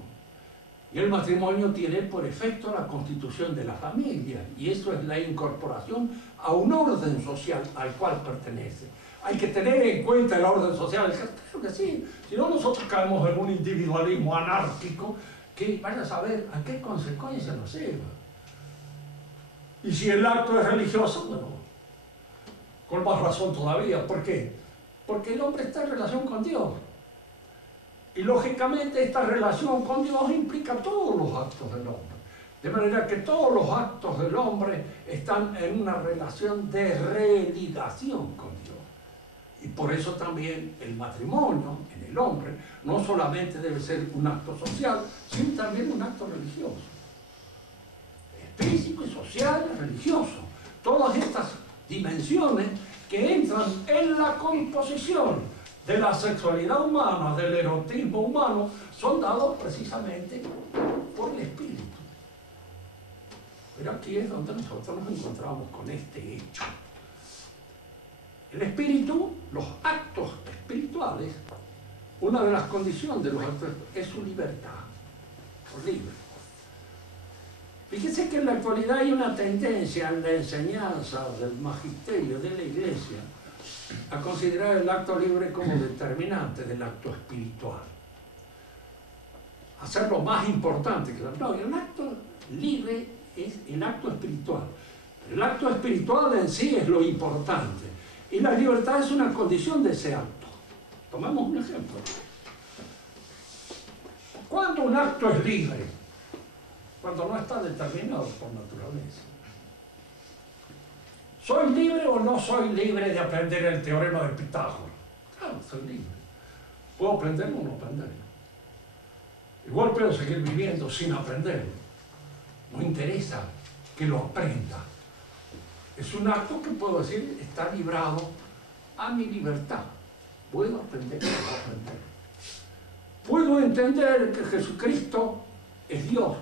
Y el matrimonio tiene por efecto la constitución de la familia, y eso es la incorporación a un orden social al cual pertenece. Hay que tener en cuenta el orden social, claro que sí, si no nosotros caemos en un individualismo anárquico que vaya a saber a qué consecuencias nos lleva. Y si el acto es religioso, bueno, con más razón todavía. ¿Por qué? Porque el hombre está en relación con Dios. Y lógicamente esta relación con Dios implica todos los actos del hombre. De manera que todos los actos del hombre están en una relación de religación con Dios. Y por eso también el matrimonio en el hombre no solamente debe ser un acto social, sino también un acto religioso. Es físico y social y religioso. Todas estas dimensiones que entran en la composición de la sexualidad humana, del erotismo humano, son dados precisamente por el espíritu. Pero aquí es donde nosotros nos encontramos con este hecho. El espíritu, los actos espirituales, una de las condiciones de los actos es su libertad, por libre. Fíjese que en la actualidad hay una tendencia en la enseñanza del magisterio de la Iglesia a considerar el acto libre como determinante del acto espiritual. Hacerlo más importante que no, el acto libre es el acto espiritual. El acto espiritual en sí es lo importante. Y la libertad es una condición de ese acto. Tomemos un ejemplo. ¿Cuándo un acto es libre? Cuando no está determinado por naturaleza. ¿Soy libre o no soy libre de aprender el teorema de Pitágoras? Claro, soy libre. ¿Puedo aprenderlo o no aprenderlo? Igual puedo seguir viviendo sin aprenderlo. No interesa que lo aprenda. Es un acto que puedo decir está librado a mi libertad. Puedo aprender o no aprender. Puedo entender que Jesucristo es Dios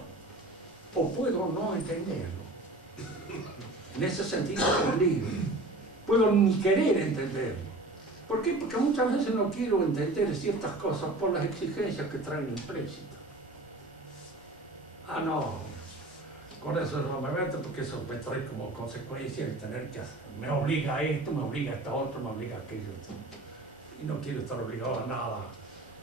o puedo no entenderlo. En ese sentido soy libre. Puedo ni querer entenderlo. ¿Por qué? Porque muchas veces no quiero entender ciertas cosas por las exigencias que traen implícitas. Ah, no, con eso no me meto porque eso me trae como consecuencia el tener que hacer. Me obliga a esto, me obliga a esto otro, me obliga a aquello. Y no quiero estar obligado a nada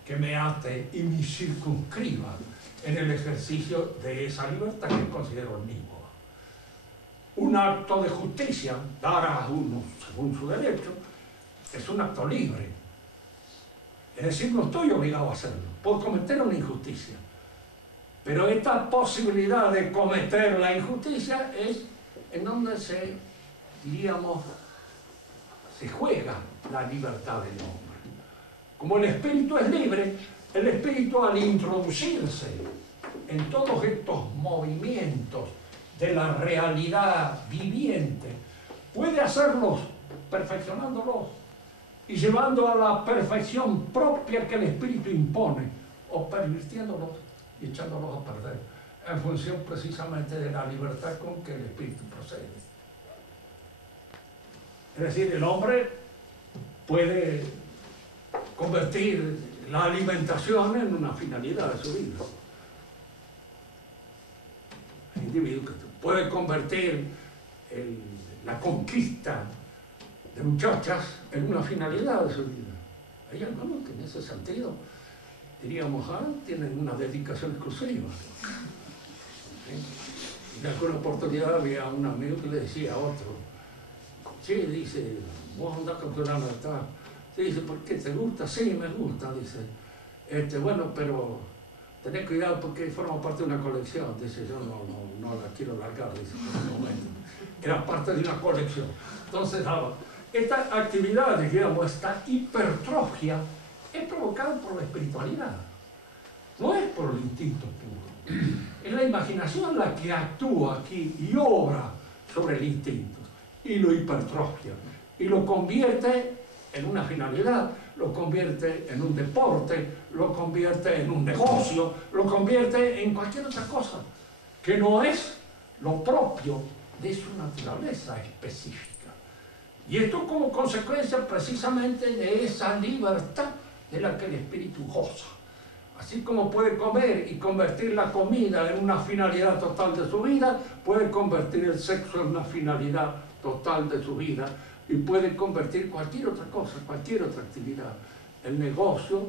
que me ate y me circunscriba en el ejercicio de esa libertad que considero omnívora. Un acto de justicia, dar a uno según su derecho, es un acto libre. Es decir, no estoy obligado a hacerlo. Puedo cometer una injusticia. Pero esta posibilidad de cometer la injusticia es en donde diríamos, se juega la libertad del hombre. Como el espíritu es libre, el espíritu al introducirse en todos estos movimientos de la realidad viviente, puede hacerlos perfeccionándolos y llevando a la perfección propia que el espíritu impone, o pervirtiéndolos y echándolos a perder, en función precisamente de la libertad con que el espíritu procede. Es decir, el hombre puede convertir la alimentación en una finalidad de su vida. El individuo que puede convertir la conquista de muchachas en una finalidad de su vida. Hay algunos que en ese sentido, diríamos, tienen una dedicación exclusiva. En alguna oportunidad había un amigo que le decía a otro, sí, dice, vos andás con tu hermana, está. Sí, dice, ¿por qué te gusta? Sí, me gusta, dice. Bueno, pero tenés cuidado porque forma parte de una colección. Dice, yo no la quiero largar, dice, por el momento. Era parte de una colección. Entonces, esta actividad, digamos, esta hipertrofia, es provocada por la espiritualidad. No es por el instinto puro. Es la imaginación la que actúa aquí y obra sobre el instinto. Y lo hipertrofia. Y lo convierte en una finalidad, lo convierte en un deporte, lo convierte en un negocio, lo convierte en cualquier otra cosa que no es lo propio de su naturaleza específica. Y esto como consecuencia precisamente de esa libertad de la que el espíritu goza. Así como puede comer y convertir la comida en una finalidad total de su vida, puede convertir el sexo en una finalidad total de su vida y puede convertir cualquier otra cosa, cualquier otra actividad, el negocio,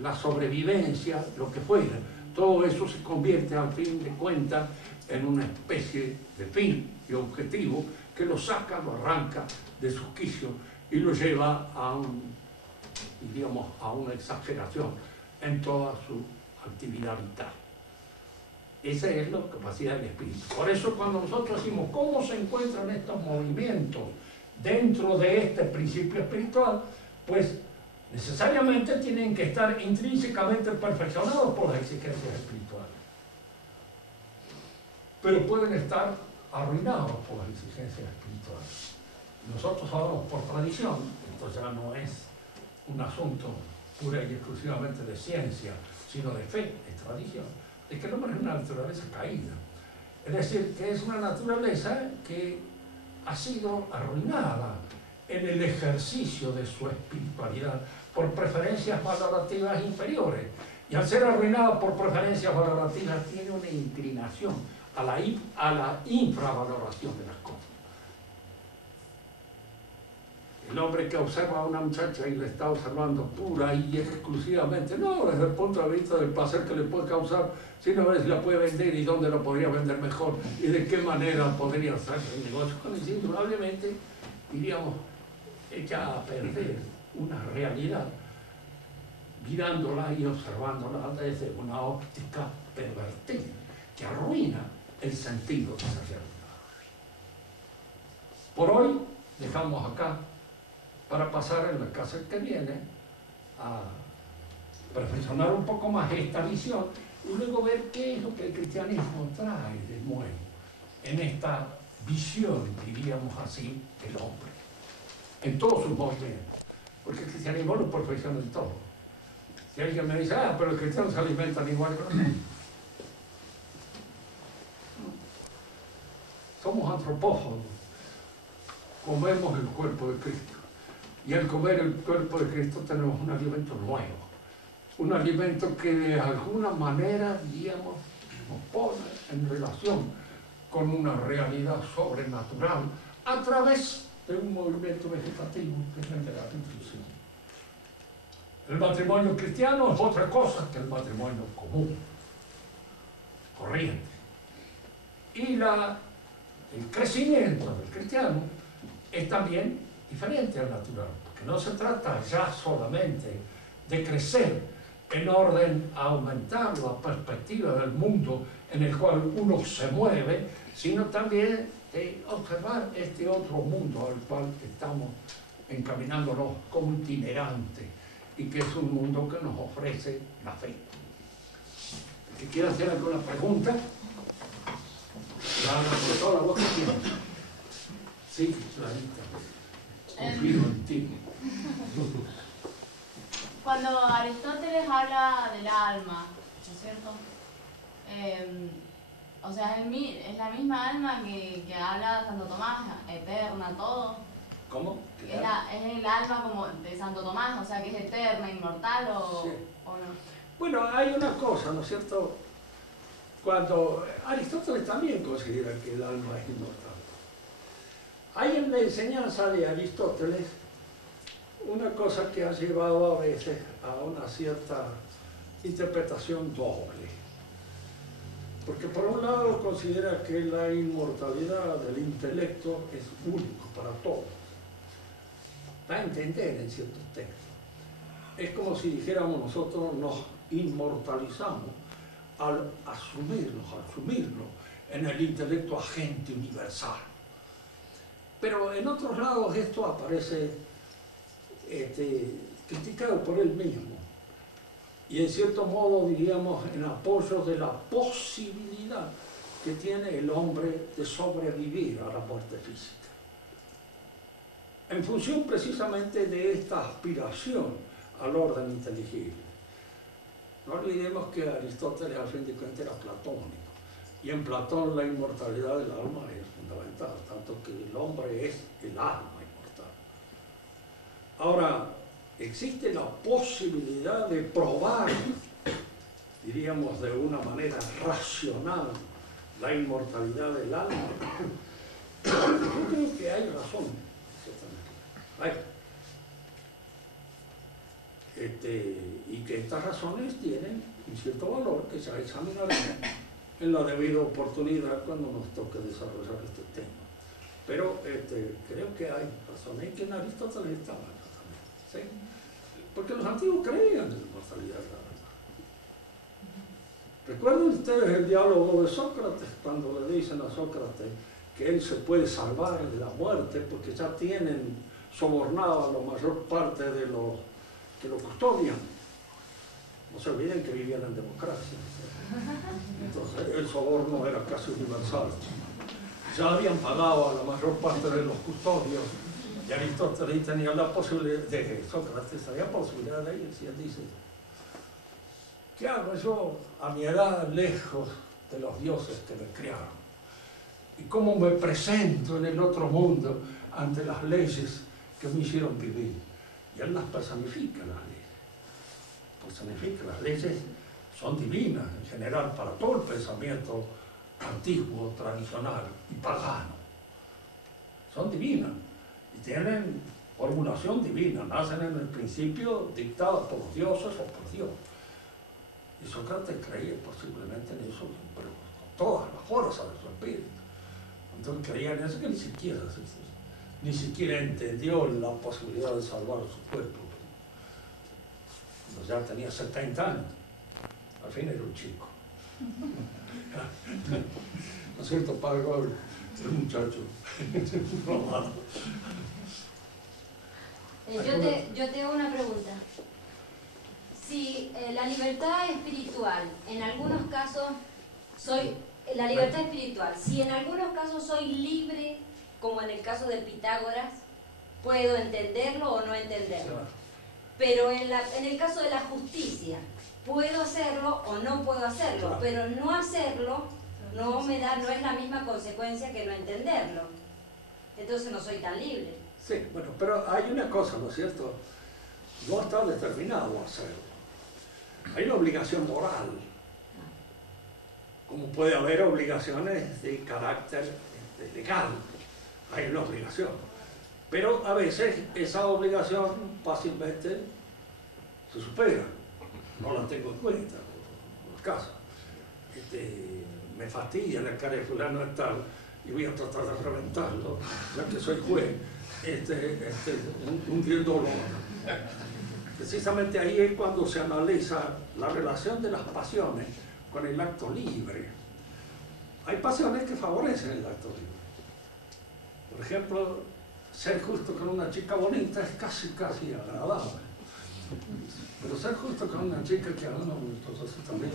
la sobrevivencia, lo que fuera. Todo eso se convierte al fin de cuentas en una especie de fin y objetivo que lo saca, lo arranca de sus quicios y lo lleva a diríamos, a una exageración en toda su actividad vital. Esa es la capacidad del espíritu. Por eso cuando nosotros decimos cómo se encuentran estos movimientos dentro de este principio espiritual, pues necesariamente tienen que estar intrínsecamente perfeccionados por las exigencias espirituales. Pero pueden estar arruinados por las exigencias espirituales. Nosotros hablamos por tradición, esto ya no es un asunto pura y exclusivamente de ciencia, sino de fe, de tradición, es que el hombre es una naturaleza caída. Es decir, que es una naturaleza que ha sido arruinada en el ejercicio de su espiritualidad por preferencias valorativas inferiores. Y al ser arruinada por preferencias valorativas, tiene una inclinación a la infravaloración de las cosas. El hombre que observa a una muchacha y la está observando pura y exclusivamente, no desde el punto de vista del placer que le puede causar, sino ver si la puede vender y dónde la podría vender mejor y de qué manera podría hacer el negocio, con eso indudablemente, diríamos, echa a perder una realidad, mirándola y observándola desde una óptica pervertida, que arruina el sentido de esa realidad. Por hoy dejamos acá para pasar en la clase que viene a perfeccionar un poco más esta visión y luego ver qué es lo que el cristianismo trae de nuevo en esta visión, diríamos así, del hombre, en todos sus movimientos, porque el cristianismo lo perfecciona en todo. Si alguien me dice, pero los cristianos se alimentan igual que nosotros, somos antropófagos, comemos el cuerpo de Cristo. Y al comer el cuerpo de Cristo tenemos un alimento nuevo, un alimento que de alguna manera, diríamos, nos pone en relación con una realidad sobrenatural a través de un movimiento vegetativo que es el de la nutrición. El matrimonio cristiano es otra cosa que el matrimonio común, corriente. Y el crecimiento del cristiano es también diferente al natural, porque no se trata ya solamente de crecer en orden a aumentar la perspectiva del mundo en el cual uno se mueve, sino también de observar este otro mundo al cual estamos encaminándonos como itinerante y que es un mundo que nos ofrece la fe. El que quiera hacer alguna pregunta, la profesora, vos que tienes. Sí, Clarita. Confío en ti. Cuando Aristóteles habla del alma, ¿no es cierto? O sea, es la misma alma que habla Santo Tomás, eterna, todo. ¿Cómo? Es el alma como de Santo Tomás, o sea, que es eterna, inmortal Sí. o no. Bueno, hay una cosa, ¿no es cierto? Cuando Aristóteles también considera que el alma es inmortal. Hay en la enseñanza de Aristóteles una cosa que ha llevado a veces a una cierta interpretación doble. Porque por un lado considera que la inmortalidad del intelecto es único para todos. Da a entender en ciertos textos. Es como si dijéramos nosotros nos inmortalizamos al asumirlo en el intelecto agente universal. Pero en otros lados esto aparece criticado por él mismo y en cierto modo diríamos en apoyo de la posibilidad que tiene el hombre de sobrevivir a la muerte física. En función precisamente de esta aspiración al orden inteligible. No olvidemos que Aristóteles al fin de cuentas era platónico, y en Platón la inmortalidad del alma es fundamental, tanto que el hombre es el alma inmortal. Ahora, existe la posibilidad de probar, diríamos de una manera racional, la inmortalidad del alma. Yo creo que hay razón, y que estas razones tienen un cierto valor que se examinará en la debida oportunidad cuando nos toque desarrollar este tema. Pero creo que hay razones que en Aristóteles estaban también, ¿sí? Porque los antiguos creían en la inmortalidad del alma. ¿Recuerdan ustedes el diálogo de Sócrates, cuando le dicen a Sócrates que él se puede salvar de la muerte porque ya tienen sobornado a la mayor parte de los que lo custodian? No se olviden que vivían en democracia, ¿sí? Entonces el soborno era casi universal. Ya habían pagado a la mayor parte de los custodios, y Aristóteles tenía la posibilidad, de Sócrates había posibilidad de ir, y él dice: ¿qué hago yo a mi edad lejos de los dioses que me criaron? ¿Y cómo me presento en el otro mundo ante las leyes que me hicieron vivir? Y él las personifica, las leyes. Personifica, las leyes son divinas en general para todo el pensamiento antiguo, tradicional y pagano. Son divinas y tienen formulación divina, nacen en el principio dictadas por los dioses o por Dios. Y Sócrates creía posiblemente en eso, pero con toda la fuerza de su espíritu. Entonces creía en eso que ni siquiera entendió la posibilidad de salvar su cuerpo. Cuando ya tenía 70 años, al fin era un chico. ¿No es cierto, padre Gabriel? El muchacho. Yo te hago una pregunta. Si la libertad espiritual, en algunos casos la libertad espiritual, si en algunos casos soy libre, como en el caso de Pitágoras, puedo entenderlo o no entenderlo. Pero en el caso de la justicia, puedo hacerlo o no puedo hacerlo, pero no hacerlo no es la misma consecuencia que no entenderlo. Entonces no soy tan libre. Sí, bueno, pero hay una cosa, ¿no es cierto? No está determinado a hacerlo. Hay una obligación moral, como puede haber obligaciones de carácter legal. Hay una obligación. Pero a veces esa obligación fácilmente se supera. No la tengo en cuenta, en los casos. Me fastidia la cara de fulano de tal y voy a tratar de reventarlo, ya que soy juez, hundiéndolo. Precisamente ahí es cuando se analiza la relación de las pasiones con el acto libre. Hay pasiones que favorecen el acto libre. Por ejemplo, ser justo con una chica bonita es casi agradable. Pero ser justo con una chica que entonces también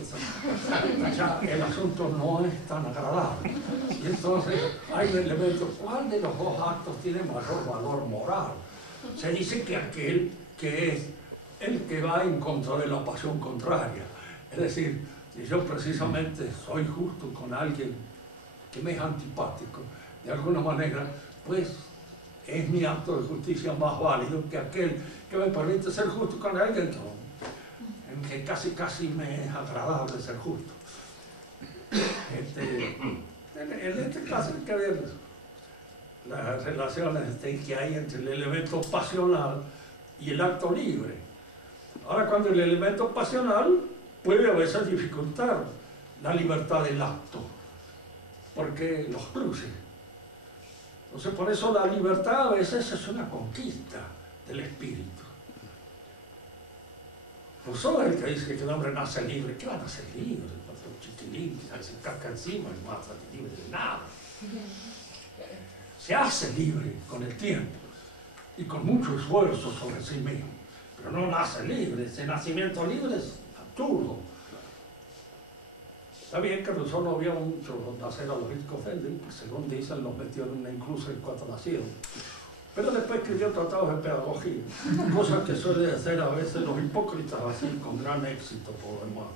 ya el asunto no es tan agradable. Y entonces hay un elemento, ¿cuál de los dos actos tiene mayor valor moral? Se dice que aquel que es el que va en contra de la pasión contraria. Es decir, si yo precisamente soy justo con alguien que me es antipático, de alguna manera, pues es mi acto de justicia más válido que aquel que me permite ser justo con alguien en que casi me es agradable ser justo. En este caso hay que ver las relaciones que hay entre el elemento pasional y el acto libre. Ahora, cuando el elemento pasional puede a veces dificultar la libertad del acto, porque los cruce. Entonces, por eso la libertad a veces es una conquista del espíritu. Rousseau es el que dice que el hombre nace libre. ¿Qué van a ser libres? Un chiquilín que se casca encima y no va a ser libre de nada. Se hace libre con el tiempo y con mucho esfuerzo sobre sí mismo, pero no nace libre. Ese nacimiento libre es absurdo. Está bien que Rousseau no vio mucho nacer a los ricos, que según dicen los metió en una inclusa en cuanto nacieron. Pero después escribió tratados de pedagogía, cosas que suelen hacer a veces los hipócritas así con gran éxito por lo demás.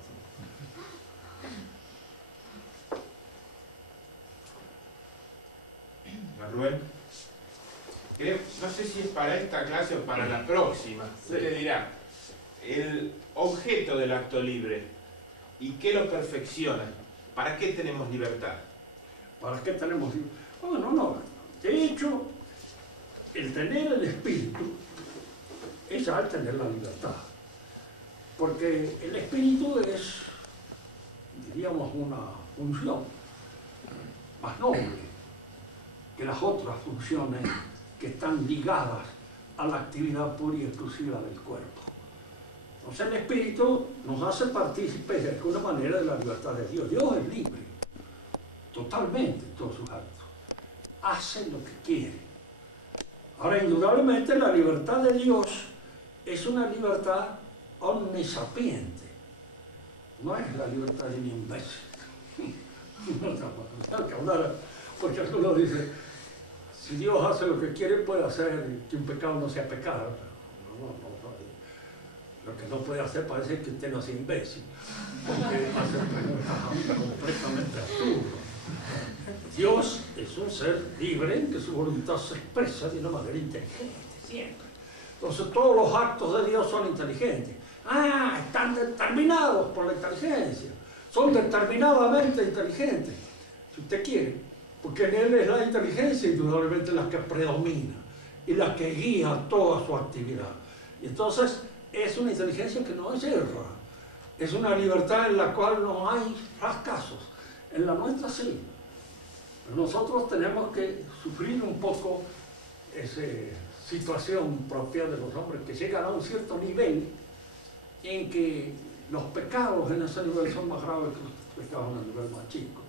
Rubén. No sé si es para esta clase o para la próxima. Usted dirá, el objeto del acto libre y qué lo perfecciona. ¿Para qué tenemos libertad? ¿Para qué tenemos libertad? Bueno, no. De hecho, el tener el espíritu es al tener la libertad. Porque el espíritu es, diríamos, una función más noble que las otras funciones que están ligadas a la actividad pura y exclusiva del cuerpo. Entonces el espíritu nos hace partícipes de alguna manera de la libertad de Dios. Dios es libre, totalmente en todos sus actos. Hace lo que quiere. Ahora, indudablemente la libertad de Dios es una libertad omnisapiente. No es la libertad de un imbécil. Porque algunos dicen, si Dios hace lo que quiere, puede hacer que un pecado no sea pecado. Lo que no puede hacer parece que usted no sea imbécil, porque hace preguntas completamente absurdas. Dios es un ser libre en que su voluntad se expresa de una manera inteligente, siempre. Entonces todos los actos de Dios son inteligentes. Están determinados por la inteligencia. Son determinadamente inteligentes, si usted quiere, porque en Él es la inteligencia indudablemente la que predomina y la que guía toda su actividad. Y entonces es una inteligencia que no es erra, es una libertad en la cual no hay fracasos. En la nuestra sí. Pero nosotros tenemos que sufrir un poco esa situación propia de los hombres que llegan a un cierto nivel en que los pecados en ese nivel son más graves que los pecados en el nivel más chico.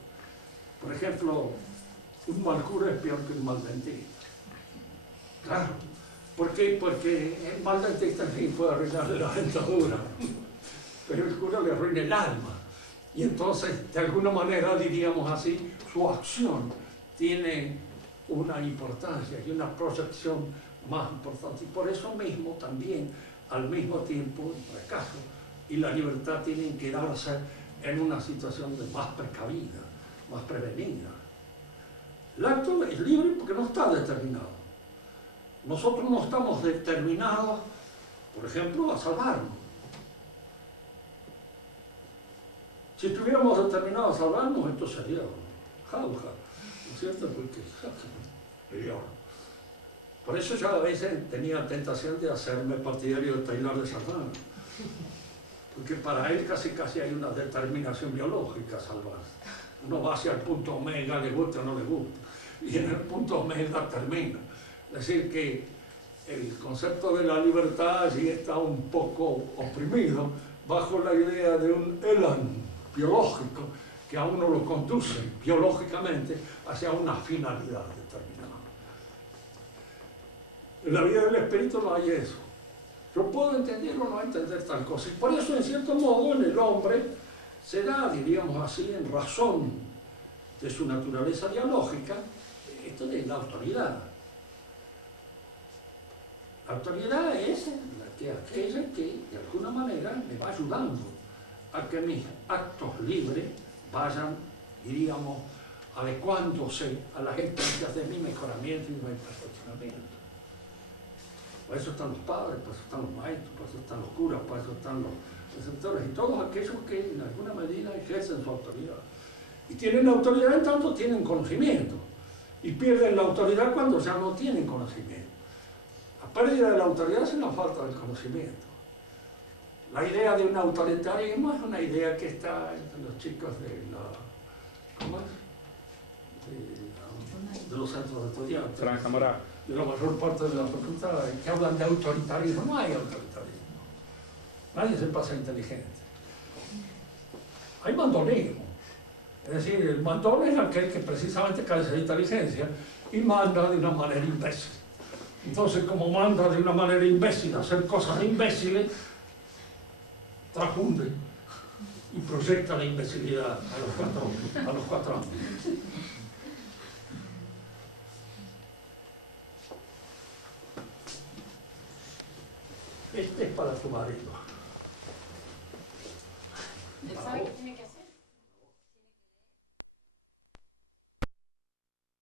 Por ejemplo, un mal cura es peor que un mal dentista. Claro. ¿Por qué? Porque el mal dentista en fin puede arruinarle la dentadura, pero el cura le arruina el alma. Y entonces, de alguna manera, diríamos así, su acción tiene una importancia y una proyección más importante. Y por eso mismo también, al mismo tiempo, el fracaso y la libertad tienen que darse en una situación de más precavida, más prevenida. El acto es libre porque no está determinado. Nosotros no estamos determinados, por ejemplo, a salvarnos. Si estuviéramos determinados a salvarnos, esto sería jauja, ¿no es cierto? Porque peor. Por eso yo a veces tenía tentación de hacerme partidario de Taylor de Chardin, porque para él casi hay una determinación biológica salvarse. Uno va hacia el punto omega, le gusta o no le gusta, y en el punto omega termina. Es decir, que el concepto de la libertad allí está un poco oprimido bajo la idea de un elan biológico que a uno lo conduce biológicamente hacia una finalidad determinada. En la vida del espíritu no hay eso. Yo puedo entender o no entender tal cosa. Y por eso, en cierto modo, en el hombre se da, diríamos así, en razón de su naturaleza biológica, esto de la autoridad. La autoridad es aquella que, de alguna manera, me va ayudando a que mis actos libres vayan, diríamos, adecuándose a las exigencias de mi mejoramiento y de mi perfeccionamiento. Por eso están los padres, por eso están los maestros, por eso están los curas, por eso están los preceptores y todos aquellos que en alguna medida ejercen su autoridad. Y tienen la autoridad en tanto tienen conocimiento, y pierden la autoridad cuando ya no tienen conocimiento. La pérdida de la autoridad es la falta del conocimiento. La idea de un autoritarismo es una idea que está entre los chicos de de los centros de estudiantes, de la mayor parte de la facultad, que hablan de autoritarismo. No hay autoritarismo. Nadie se pasa inteligente. Hay mandonismo. Es decir, el mandón es aquel que precisamente carece de inteligencia y manda de una manera imbécil. Entonces, como manda de una manera imbécil a hacer cosas imbéciles, transfunde y proyecta la imbecilidad a los cuatro años. este es para tu marido. ¿Él sabe qué tiene que hacer?